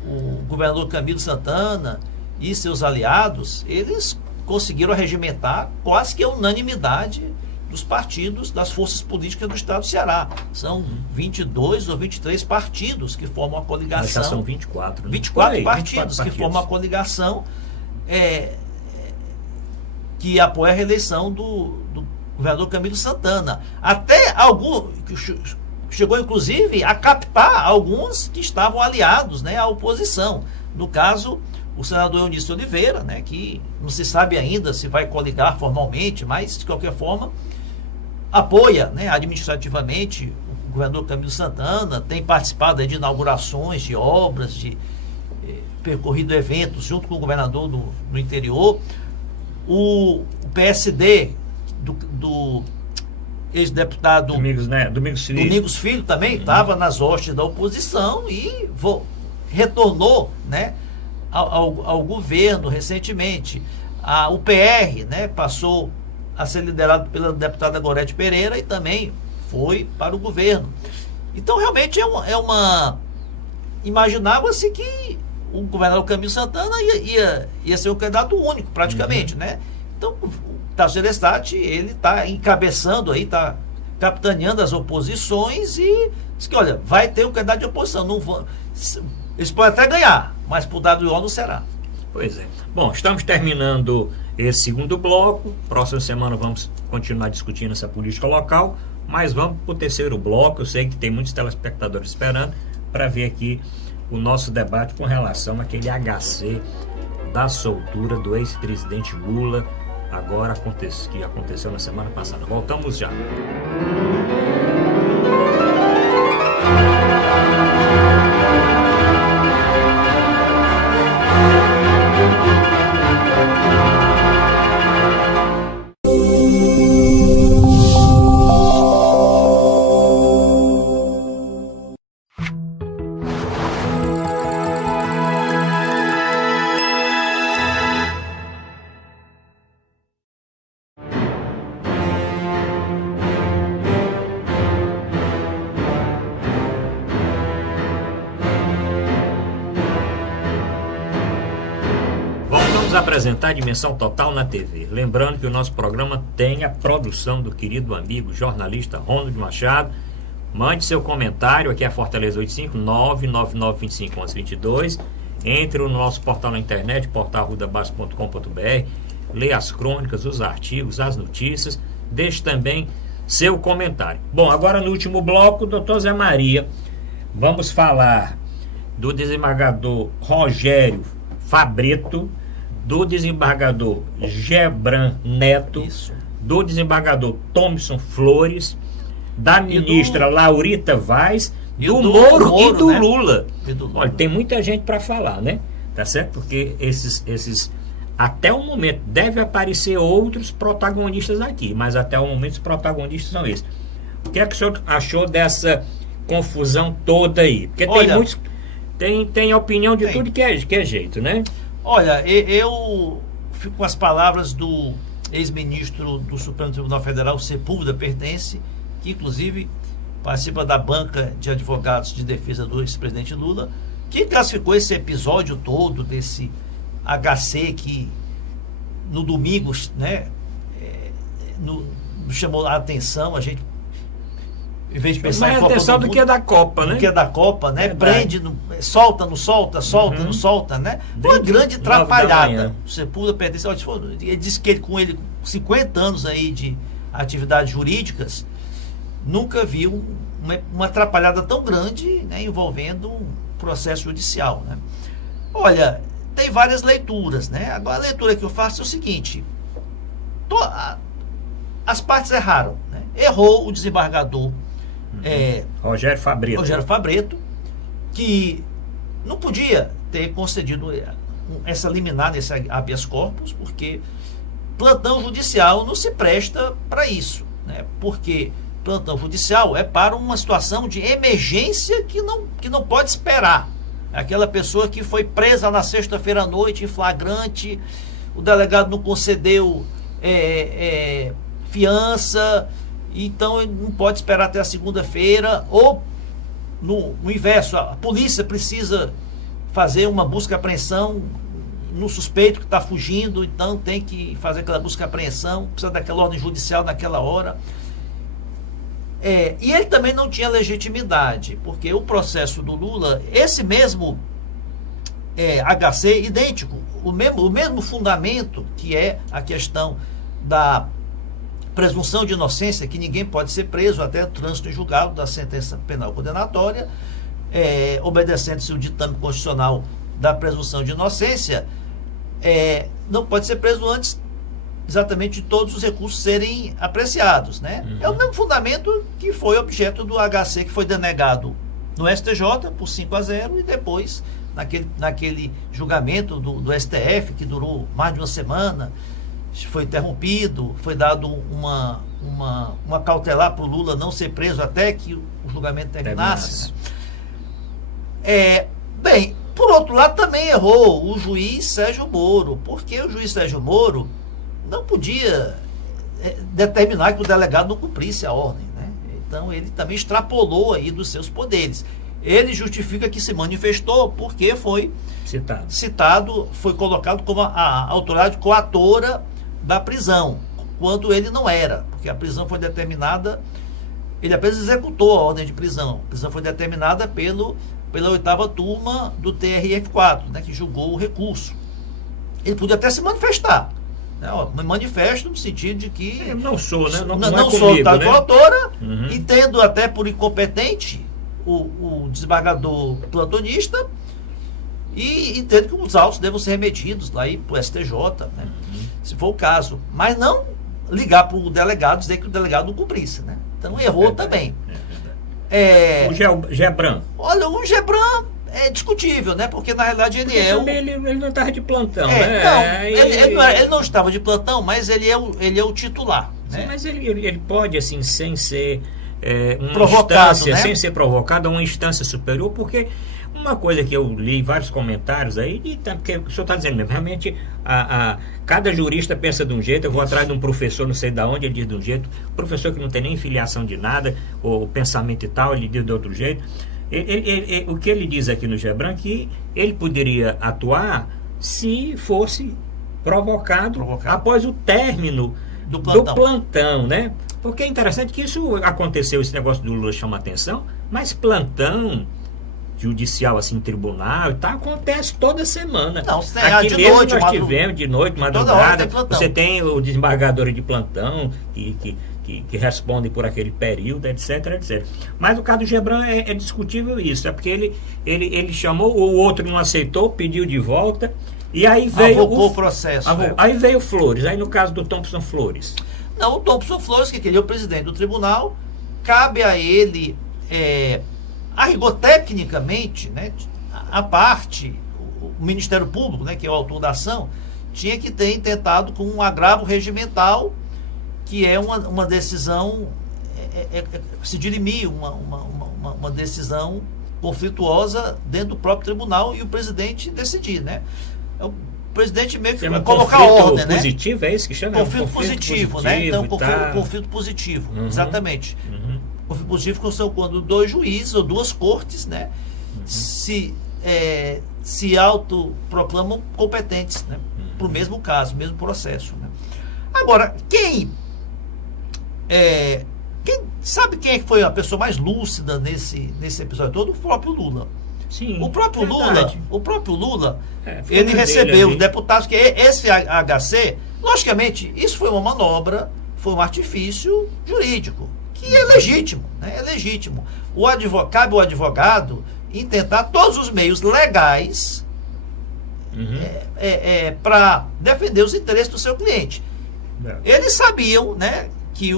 o governador Camilo Santana e seus aliados, eles conseguiram arregimentar quase que a unanimidade dos partidos, das forças políticas do estado do Ceará. São 22 ou 23 partidos que formam a coligação. Já são 24. Né? 24 partidos que formam a coligação que apoia a reeleição do governador Camilo Santana. Até chegou inclusive a captar alguns que estavam aliados, né, à oposição. No caso, o senador Eunício Oliveira, né, que não se sabe ainda se vai coligar formalmente, mas de qualquer forma apoia, né, administrativamente o governador Camilo Santana, tem participado aí de inaugurações de obras, de percorrido eventos junto com o governador no interior. O PSD do ex-deputado Domingos Filho também estava nas hostes da oposição e retornou, né, ao governo recentemente. O PR, né, passou a ser liderado pela deputada Gorete Pereira e também foi para o governo. Então realmente imaginava-se que o governador Camilo Santana ia ser um candidato único praticamente, né? Então o Tasso Gereissati, ele está encabeçando aí, está capitaneando as oposições e diz que, olha, vai ter um candidato de oposição. Eles podem até ganhar, mas por WO não será. Pois é. Bom, estamos terminando esse segundo bloco. Próxima semana vamos continuar discutindo essa política local, mas vamos para o terceiro bloco. Eu sei que tem muitos telespectadores esperando para ver aqui o nosso debate com relação àquele HC da soltura do ex-presidente Lula, que aconteceu na semana passada. Voltamos já. Apresentar a Dimensão Total na TV. Lembrando que o nosso programa tem a produção do querido amigo jornalista Ronald Machado. Mande seu comentário aqui a Fortaleza 85 99925 1122. Entre no nosso portal na internet, portalrudabas.com.br. Leia as crônicas, os artigos, as notícias. Deixe também seu comentário. Bom, agora no último bloco, doutor Zé Maria, vamos falar do desembargador Rogério Fabreto, do desembargador Gebran Neto, do desembargador Thomson Flores, da ministra Laurita Vaz, do Moro e do Lula. Olha, tem muita gente para falar, né? Tá certo? Porque esses até o momento deve aparecer outros protagonistas aqui, mas até o momento os protagonistas são esses. O que é que o senhor achou dessa confusão toda aí? Porque tem Olha, muitos... Tem opinião de tem. tudo que é jeito, né? Olha, eu fico com as palavras do ex-ministro do Supremo Tribunal Federal, Sepúlveda Pertence, que inclusive participa da banca de advogados de defesa do ex-presidente Lula, que classificou esse episódio todo desse HC que no domingo, né, chamou a atenção. A gente, em vez de pensar Mais em Copa atenção do Mundo, que a da Copa, né? do que a da Copa, né? Verdade. Prende, solta, não solta, solta, não solta, né? Foi uma Desde grande 9 da atrapalhada. manhã. O Sepúlveda Pertence, ele disse que com 50 anos aí de atividades jurídicas, nunca viu uma atrapalhada tão grande, né, envolvendo um processo judicial, né? Olha, tem várias leituras, né? Agora a leitura que eu faço é o seguinte: as partes erraram, né? Errou o desembargador Rogério Fabretto, que não podia ter concedido essa liminar nesse habeas corpus, porque plantão judicial não se presta para isso, né? Porque plantão judicial é para uma situação de emergência que não pode esperar. Aquela pessoa que foi presa na sexta-feira à noite em flagrante, o delegado não concedeu fiança, então ele não pode esperar até a segunda-feira, ou no inverso, a polícia precisa fazer uma busca e apreensão no suspeito que está fugindo, então tem que fazer aquela busca e apreensão, precisa daquela ordem judicial naquela hora. E ele também não tinha legitimidade, porque o processo do Lula, esse mesmo HC idêntico, o mesmo fundamento, que é a questão da presunção de inocência, que ninguém pode ser preso até o trânsito em julgado da sentença penal condenatória, obedecendo-se o ditame constitucional da presunção de inocência, não pode ser preso antes exatamente de todos os recursos serem apreciados, né? É o mesmo fundamento que foi objeto do HC, que foi denegado no STJ por 5-0 e depois naquele julgamento do STF, que durou mais de uma semana, foi interrompido, foi dado uma cautelar para o Lula não ser preso até que o julgamento terminasse. Né? Bem, por outro lado, também errou o juiz Sérgio Moro, porque o juiz Sérgio Moro não podia determinar que o delegado não cumprisse a ordem, né? Então ele também extrapolou aí dos seus poderes. Ele justifica que se manifestou porque foi citado, foi colocado como a autoridade coatora da prisão, quando ele não era, porque a prisão foi determinada, ele apenas executou a ordem de prisão. A prisão foi determinada pela 8ª turma do TRF4, né, que julgou o recurso. Ele podia até se manifestar. Me manifesto no sentido de que eu não sou, né? Não sou autoridade coautora, entendo até por incompetente o desembargador plantonista, e entendo que os autos devam ser remetidos lá para o STJ, né? Se for o caso, mas não ligar para o delegado e dizer que o delegado não cumprisse, né? Então errou também. O Gebran. Olha, o Gebran é discutível, né? Porque na realidade ele não estava de plantão, né? Não, ele não estava de plantão, mas ele é o titular. Sim, né? Mas ele pode, assim, sem ser uma provocado, instância, né? sem ser provocado, uma instância superior, porque uma coisa que eu li vários comentários aí, porque o senhor está dizendo mesmo, realmente cada jurista pensa de um jeito. Eu vou atrás de um professor, não sei de onde, ele diz de um jeito, professor que não tem nem filiação de nada, ou pensamento e tal, ele diz de outro jeito. O que ele diz aqui no Gebran, que ele poderia atuar se fosse provocado após o término do plantão, né? Porque é interessante que isso aconteceu, esse negócio do Lula chama atenção, mas plantão judicial, assim, tribunal e tal, acontece toda semana. Não, aqui de mesmo noite, nós tivemos de noite, madrugada, você tem o desembargador de plantão que respondem por aquele período, etc, etc. Mas o caso do Gebran é discutível isso, é porque ele chamou, o outro não aceitou, pediu de volta, e aí veio o processo. Aí veio Flores, aí no caso do Thompson Flores. Não, o Thompson Flores, que ele é o presidente do tribunal, cabe a ele, a rigor tecnicamente, né, a parte, o Ministério Público, né, que é o autor da ação, tinha que ter intentado com um agravo regimental, que é uma decisão se dirimir uma decisão conflituosa dentro do próprio tribunal e o presidente decidir, né? O presidente meio que vai colocar ordem, né? Positivo, é isso que chama? Conflito positivo, né? Então, conflito positivo, exatamente. Conflito positivo são quando dois juízes ou duas cortes, né, se autoproclamam competentes, né, para o mesmo caso, mesmo processo, né? Agora, quem sabe quem é que foi a pessoa mais lúcida nesse episódio todo? O próprio Lula. Sim, o próprio Lula, ele recebeu os deputados, que esse HC, logicamente, isso foi uma manobra, foi um artifício jurídico, que é legítimo, né? É legítimo. Cabe ao advogado intentar todos os meios legais para defender os interesses do seu cliente. Eles sabiam, né, que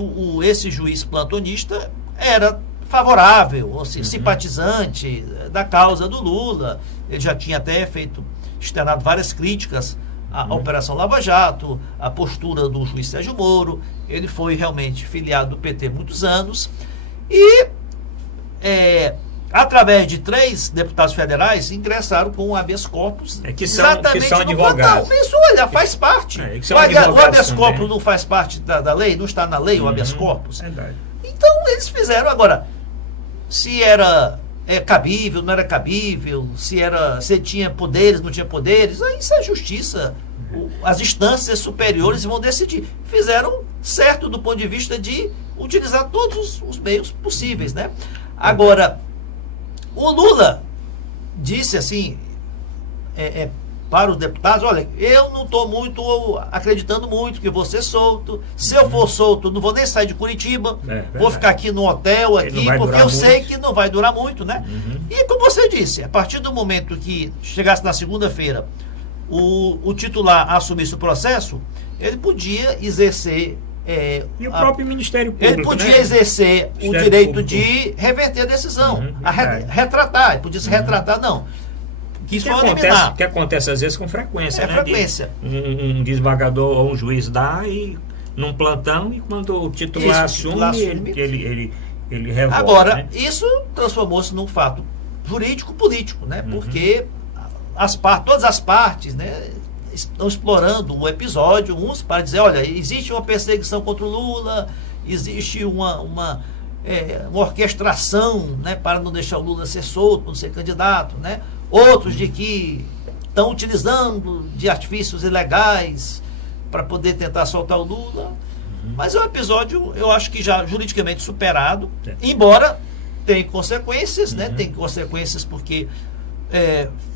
esse juiz plantonista era favorável, ou seja, simpatizante da causa do Lula. Ele já tinha até externado várias críticas à Operação Lava Jato, à postura do juiz Sérgio Moro. Ele foi realmente filiado do PT há muitos anos e, através de 3 deputados federais, ingressaram com o habeas corpus, que são advogados. Isso, olha, faz parte. O habeas corpus não faz parte da lei? Não está na lei o habeas corpus? Então, eles fizeram. Agora, se era cabível, não era cabível, se tinha poderes, não tinha poderes, aí isso é justiça. As instâncias superiores vão decidir. Fizeram certo do ponto de vista de utilizar todos os meios possíveis, né? Agora, o Lula disse assim, para os deputados: olha, eu não estou acreditando muito que vou ser solto. Se eu for solto, não vou nem sair de Curitiba, vou ficar aqui no hotel, porque eu sei que não vai durar muito, né? E como você disse, a partir do momento que chegasse na segunda-feira, o titular assumisse o processo, ele podia exercer... e o próprio Ministério Público, ele podia exercer o direito de reverter a decisão, retratar. Ele podia se retratar, não. Que acontece às vezes com frequência, né? Frequência. Um desembargador ou um juiz dá num plantão, e quando o titular assume, ele revoga. Agora, né? Isso transformou-se num fato jurídico-político, né? Porque todas as partes, né, estão explorando o episódio, uns para dizer: olha, existe uma perseguição contra o Lula, existe uma orquestração, né, para não deixar o Lula ser solto, não ser candidato, né? Outros de que estão utilizando de artifícios ilegais para poder tentar soltar o Lula. Mas é um episódio, eu acho que já juridicamente superado, embora tenha consequências, né? Tem consequências porque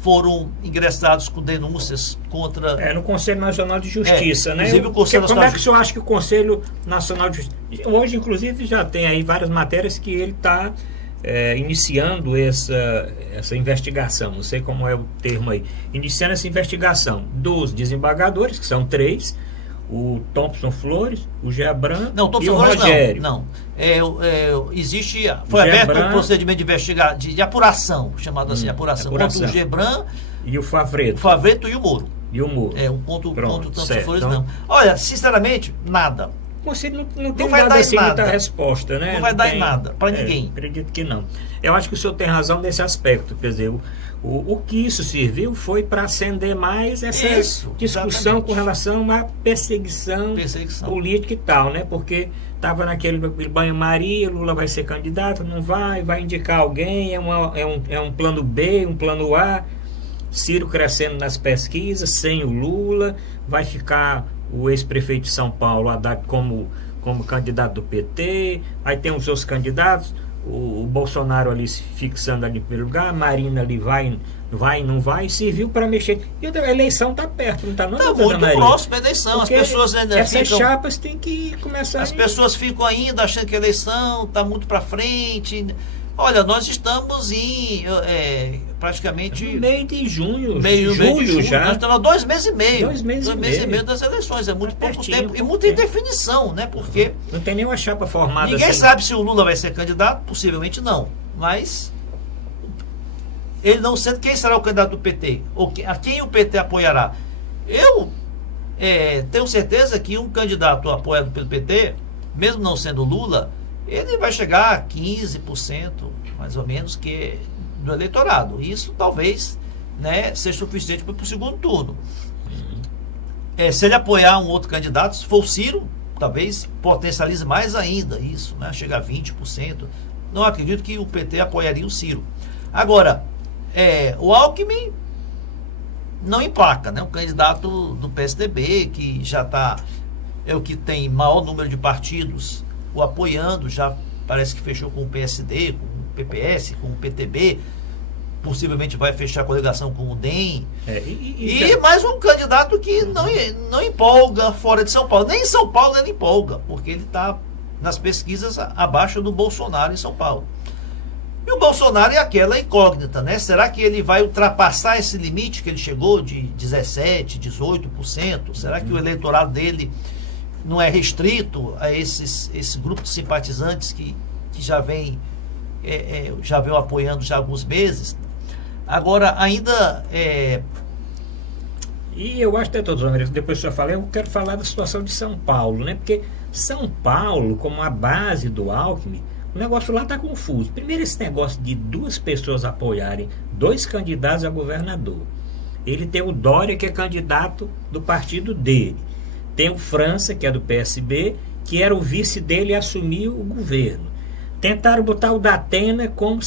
foram ingressados com denúncias contra... no Conselho Nacional de Justiça, né? Inclusive o Conselho Como é que o senhor acha que o Conselho Nacional de Justiça... Hoje, inclusive, já tem aí várias matérias que ele está iniciando essa investigação, não sei como é o termo aí, iniciando essa investigação dos desembargadores, que são 3, o Thompson Flores, o Gebran e o Rogério. Não. Foi aberto um procedimento de apuração, chamado assim, apuração, contra o Gebran e o Favreto. O Favreto e o Moro. Um ponto Thompson Flores, não. Olha, sinceramente, nada. Você não tem nada assim, muita resposta, né? Não vai dar em nada, para ninguém. Acredito que não. Eu acho que o senhor tem razão nesse aspecto. Quer dizer, o que isso serviu foi para acender mais essa discussão com relação à perseguição política e tal, né? Porque estava naquele banho-maria: Lula vai ser candidato, não vai indicar alguém, é um plano B, um plano A. Ciro crescendo nas pesquisas, sem o Lula, vai ficar o ex-prefeito de São Paulo, Haddad, como candidato do PT, aí tem os seus candidatos, o Bolsonaro ali se fixando ali em primeiro lugar, a Marina ali não vai, serviu para mexer. E a eleição está perto, não está não? Está muito próxima a eleição. Porque as pessoas ainda essas chapas têm que começar. As pessoas ficam ainda achando que a eleição está muito para frente. Olha, nós estamos em praticamente... No meio de junho, julho já. Nós estamos há 2 meses e meio. 2 meses e meio das eleições. É muito pouco tempo. E muita indefinição, né? Porque... Não tem nenhuma chapa formada. Ninguém sabe se o Lula vai ser candidato. Possivelmente não. Mas... ele não sendo, quem será o candidato do PT? Ou a quem o PT apoiará? Eu tenho certeza que um candidato apoiado pelo PT, mesmo não sendo Lula, ele vai chegar a 15%, mais ou menos, que do eleitorado. Isso talvez, né, seja suficiente para o segundo turno. Se ele apoiar um outro candidato, se for o Ciro, talvez potencialize mais ainda isso, né, chegar a 20%. Não acredito que o PT apoiaria o Ciro. Agora, o Alckmin não empaca, né? Um candidato do PSDB, que já está, é o que tem maior número de partidos o apoiando, já parece que fechou com o PSD, com o PPS, com o PTB, possivelmente vai fechar coligação com o DEM. E mais um candidato que não empolga fora de São Paulo. Nem em São Paulo ele empolga, porque ele está nas pesquisas abaixo do Bolsonaro em São Paulo. E o Bolsonaro é aquela incógnita, né? Será que ele vai ultrapassar esse limite que ele chegou de 17%, 18%? Será que o eleitorado dele não é restrito a esse grupo de simpatizantes que já vem apoiando já há alguns meses? Agora, ainda... E eu acho, doutor Zé, depois que eu falei, eu quero falar da situação de São Paulo, né? Porque São Paulo, como a base do Alckmin, o negócio lá está confuso. Primeiro, esse negócio de duas pessoas apoiarem dois candidatos a governador. Ele tem o Dória, que é candidato do partido dele. Tem o França, que é do PSB, que era o vice dele e assumiu o governo. Tentaram botar o Datena como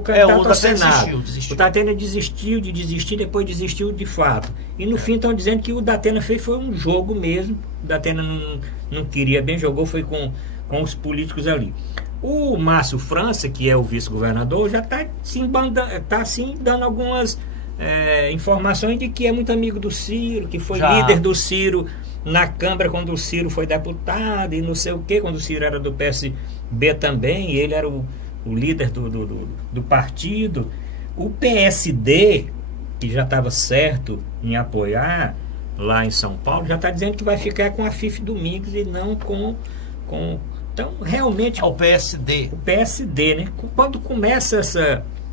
candidato ao Senado. Desistiu. O Datena desistiu, depois desistiu de fato. E no fim estão dizendo que o Datena fez foi um jogo mesmo. O Datena não queria bem, jogou, foi com os políticos ali. O Márcio França, que é o vice-governador, já está assim, dando algumas informações de que é muito amigo do Ciro, que foi líder do Ciro na Câmara quando o Ciro foi deputado e não sei o quê, quando o Ciro era do PSB também, e ele era o líder do partido. O PSD, que já estava certo em apoiar lá em São Paulo, já está dizendo que vai ficar com a Fife Domingues e não com então, realmente... O PSD. O PSD, né? Quando começa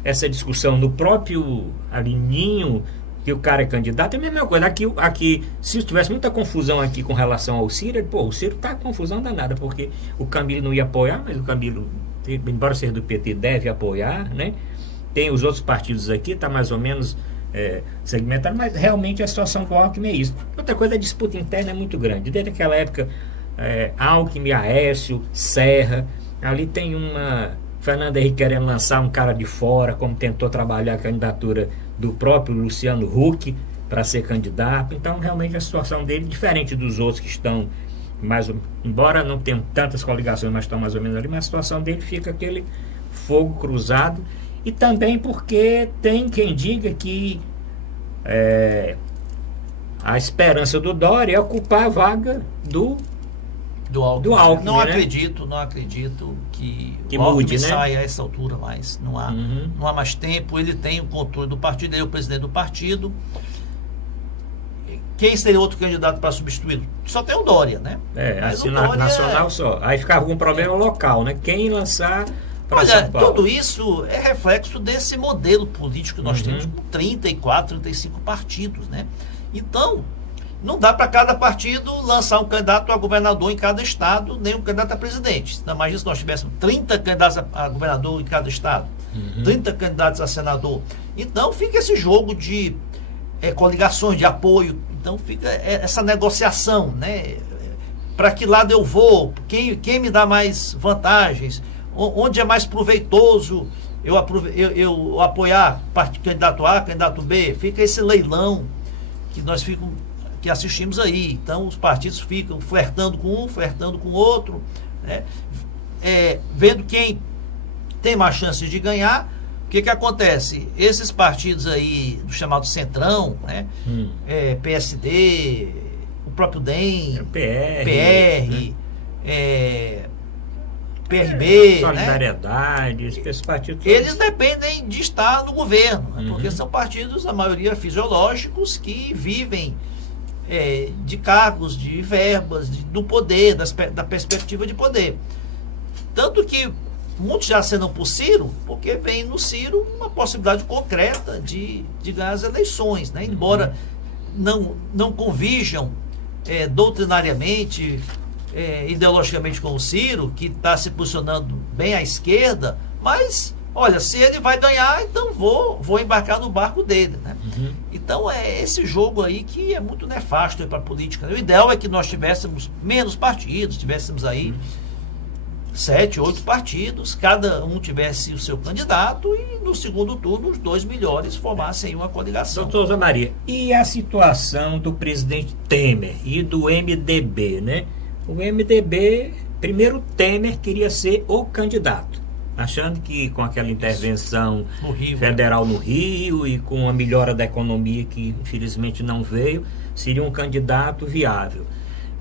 essa discussão no próprio Alinho, que o cara é candidato, é a mesma coisa. Aqui, se tivesse muita confusão aqui com relação ao Ciro, o Ciro está com confusão danada, porque o Camilo não ia apoiar, mas o Camilo, embora seja do PT, deve apoiar, né? Tem os outros partidos aqui, está mais ou menos segmentado, mas realmente a situação do Alckmin é isso. Outra coisa, a disputa interna é muito grande. Desde aquela época... Alckmin, Aécio, Serra, ali tem Fernando Henrique querendo lançar um cara de fora, como tentou trabalhar a candidatura do próprio Luciano Huck para ser candidato. Então realmente a situação dele, diferente dos outros que estão embora não tenham tantas coligações, mas estão mais ou menos ali, mas a situação dele fica aquele fogo cruzado. E também porque tem quem diga que a esperança do Dória é ocupar a vaga do Alckmin, não né? acredito que o mude, Alckmin né? saia a essa altura mais. Não há mais tempo. Ele tem o controle do partido, ele é o presidente do partido. Quem seria outro candidato para substituí-lo? Só tem o Dória, né? Mas assim, nacional só. Aí ficava algum problema local, né? Quem lançar para São Paulo. Tudo isso é reflexo desse modelo político que nós temos com 34, 35 partidos, né? Então, não dá para cada partido lançar um candidato a governador em cada estado, nem um candidato a presidente. Imagina se nós tivéssemos 30 candidatos a governador em cada estado, 30 candidatos a senador. Então fica esse jogo de coligações, de apoio. Então fica essa negociação, né? Para que lado eu vou? Quem me dá mais vantagens? Onde é mais proveitoso eu apoiar candidato A, candidato B? Fica esse leilão que assistimos aí. Então os partidos ficam flertando com um, flertando com o outro, né? Vendo quem tem mais chances de ganhar. O que acontece? Esses partidos aí do chamado Centrão, né? PSD, o próprio DEM, PR, PRB, Solidariedade, né? Esses partidos eles dependem de estar no governo, né? Porque são partidos, a maioria fisiológicos, que vivem de cargos, de verbas, do poder, da perspectiva de poder. Tanto que muitos já assinam por Ciro, porque vem no Ciro uma possibilidade concreta de ganhar as eleições, né? Embora não convijam doutrinariamente ideologicamente com o Ciro, que está se posicionando bem à esquerda, mas, olha, se ele vai ganhar, então vou embarcar no barco dele, né? Uhum. Então é esse jogo aí que é muito nefasto para a política. O ideal é que nós tivéssemos menos partidos, tivéssemos aí 7, 8 partidos, cada um tivesse o seu candidato e no segundo turno os 2 melhores formassem uma coligação. Doutor Zé Maria, e a situação do presidente Temer e do MDB, né? O MDB, primeiro Temer queria ser o candidato, achando que com aquela intervenção No Rio, federal no Rio e com a melhora da economia que infelizmente não veio, seria um candidato viável.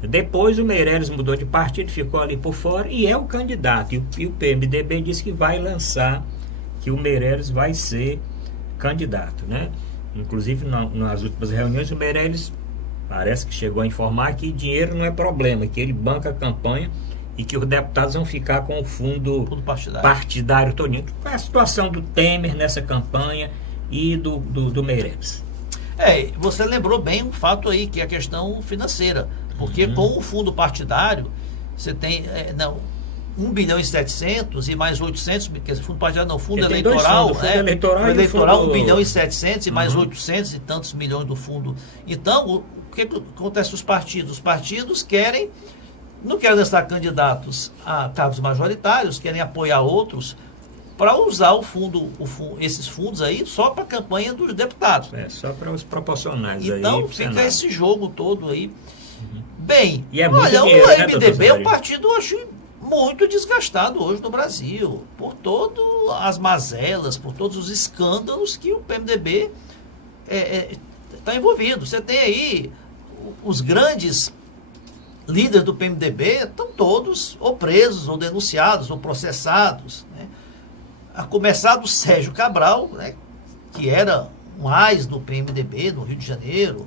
Depois o Meirelles mudou de partido, ficou ali por fora e é o candidato. E o PMDB disse que vai lançar, que o Meirelles vai ser candidato, né? Inclusive nas últimas reuniões o Meirelles parece que chegou a informar que dinheiro não é problema, que ele banca a campanha e que os deputados vão ficar com o fundo partidário todinho. Qual é a situação do Temer nessa campanha e do Meirelles? Você lembrou bem um fato aí, que é a questão financeira. Porque com o fundo partidário, você tem 1 bilhão e 700 e mais 800, quer dizer, fundo partidário não, fundo eleitoral. Fundo eleitoral 1 bilhão e 700 e mais 800 e tantos milhões do fundo. Então, o que acontece com os partidos? Os partidos não querem lançar candidatos a cargos majoritários, querem apoiar outros para usar esses fundos aí só para a campanha dos deputados. Só para os proporcionais. Então, aí, fica esse jogo todo aí. Bem, olha, dinheiro, o MDB é um partido, eu acho, muito desgastado hoje no Brasil, por todas as mazelas, por todos os escândalos que o PMDB está envolvido. Você tem aí os grandes líderes do PMDB, estão todos ou presos, ou denunciados, ou processados, né? A começar do Sérgio Cabral, né, que era um AIS do PMDB no Rio de Janeiro,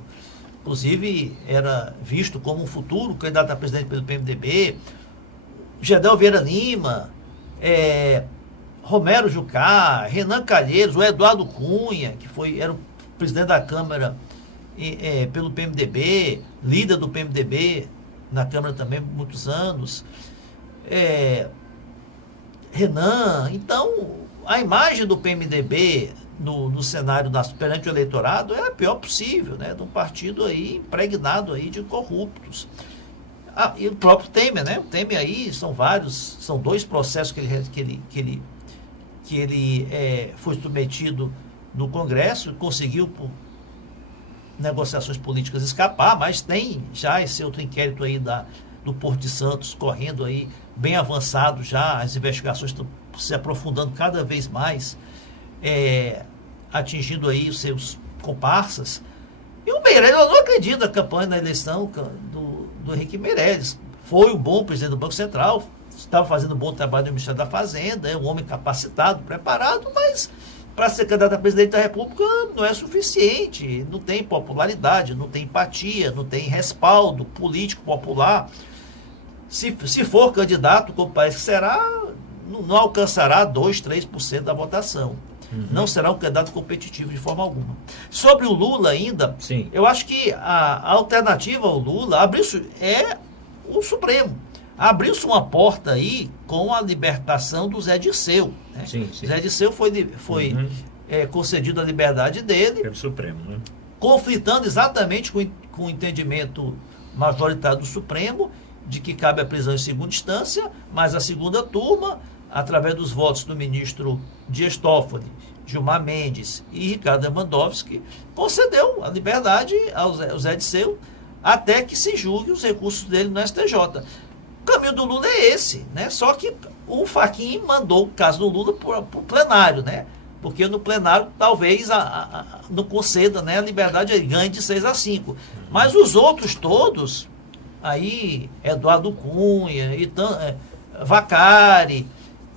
inclusive era visto como um futuro candidato a presidente pelo PMDB, Gedel Vieira Lima, Romero Jucá, Renan Calheiros, o Eduardo Cunha, que era o presidente da Câmara pelo PMDB, líder do PMDB na Câmara também por muitos anos, Renan. Então, a imagem do PMDB no cenário perante o eleitorado é a pior possível, né? De um partido aí impregnado aí de corruptos. E o próprio Temer, né? O Temer aí são 2 processos que ele foi submetido no Congresso, conseguiu por negociações políticas escapar, mas tem já esse outro inquérito aí do Porto de Santos correndo aí bem avançado já, as investigações estão se aprofundando cada vez mais, atingindo aí os seus comparsas. E o Meirelles, eu não acredito na campanha, na eleição do Henrique Meirelles. Foi um bom presidente do Banco Central, estava fazendo um bom trabalho no Ministério da Fazenda, é um homem capacitado, preparado, mas para ser candidato a presidente da República não é suficiente, não tem popularidade, não tem empatia, não tem respaldo político popular. Se for candidato, como parece que será, não alcançará 2%, 3% da votação. Não será um candidato competitivo de forma alguma. Sobre o Lula ainda, sim, eu acho que a alternativa ao Lula é o Supremo. Abriu-se uma porta aí com a libertação do Zé Dirceu. Né? Sim, sim. Zé Dirceu foi concedido a liberdade dele. Pelo Supremo, né? Conflitando exatamente com o entendimento majoritário do Supremo, de que cabe a prisão em segunda instância, mas a segunda turma, através dos votos do ministro Dias Toffoli, Gilmar Mendes e Ricardo Lewandowski, concedeu a liberdade ao Zé Dirceu até que se julgue os recursos dele no STJ. O caminho do Lula é esse, né? Só que o Fachin mandou o caso do Lula para o plenário, né? Porque no plenário talvez não conceda, né, a liberdade, ele ganhe de 6-5. Mas os outros todos, aí Eduardo Cunha, Vacari,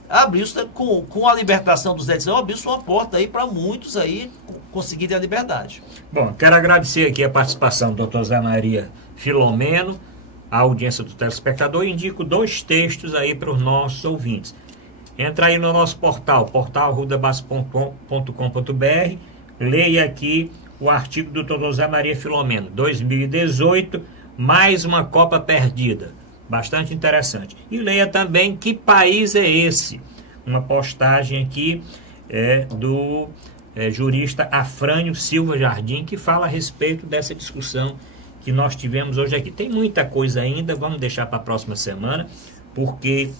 abriu-se com a libertação dos Zé Dirceu, abriu-se uma porta aí para muitos aí conseguirem a liberdade. Bom, quero agradecer aqui a participação do Dr. Zé Maria Filomeno, a audiência do telespectador, e indico 2 textos aí para os nossos ouvintes. Entra aí no nosso portal arrudabas.com.br, leia aqui o artigo do Dr. Zé Maria Filomeno, 2018, mais uma Copa perdida. bastante interessante. E leia também Que País é Esse? Uma postagem aqui do jurista Afrânio Silva Jardim, que fala a respeito dessa discussão que nós tivemos hoje aqui. Tem muita coisa ainda, vamos deixar para a próxima semana, porque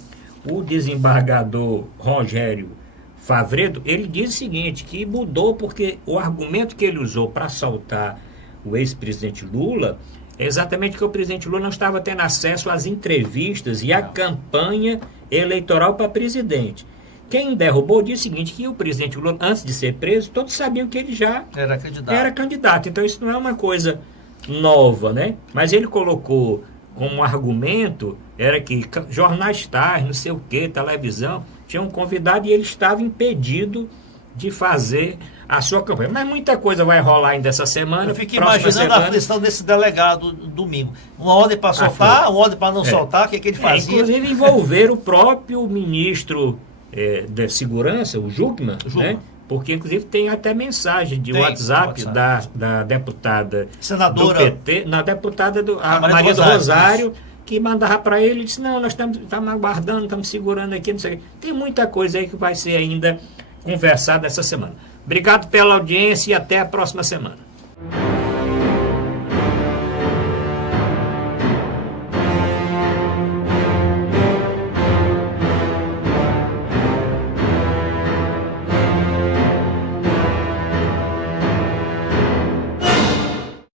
o desembargador Rogério Favredo, ele diz o seguinte, que mudou porque o argumento que ele usou para soltar o ex-presidente Lula é exatamente que o presidente Lula não estava tendo acesso às entrevistas e à campanha eleitoral para presidente. Quem derrubou disse o seguinte, que o presidente Lula, antes de ser preso, todos sabiam que ele já era candidato. Então isso não é uma coisa nova, né? Mas ele colocou como argumento, era que jornais tais, não sei o que, televisão, tinham convidado e ele estava impedido de fazer a sua campanha. Mas muita coisa vai rolar ainda essa semana. Eu fico imaginando a aflição desse delegado domingo. Uma ordem para soltar, uma ordem para não soltar, o que ele fazia? Inclusive envolver o próprio ministro da Segurança, o Jukman, né? Porque, inclusive, tem até mensagem de WhatsApp da deputada senadora do PT, na deputada Maria do Rosário, que mandava para ele e disse, não, nós estamos aguardando, estamos segurando aqui, não sei o quê. Tem muita coisa aí que vai ser ainda conversada essa semana. Obrigado pela audiência e até a próxima semana.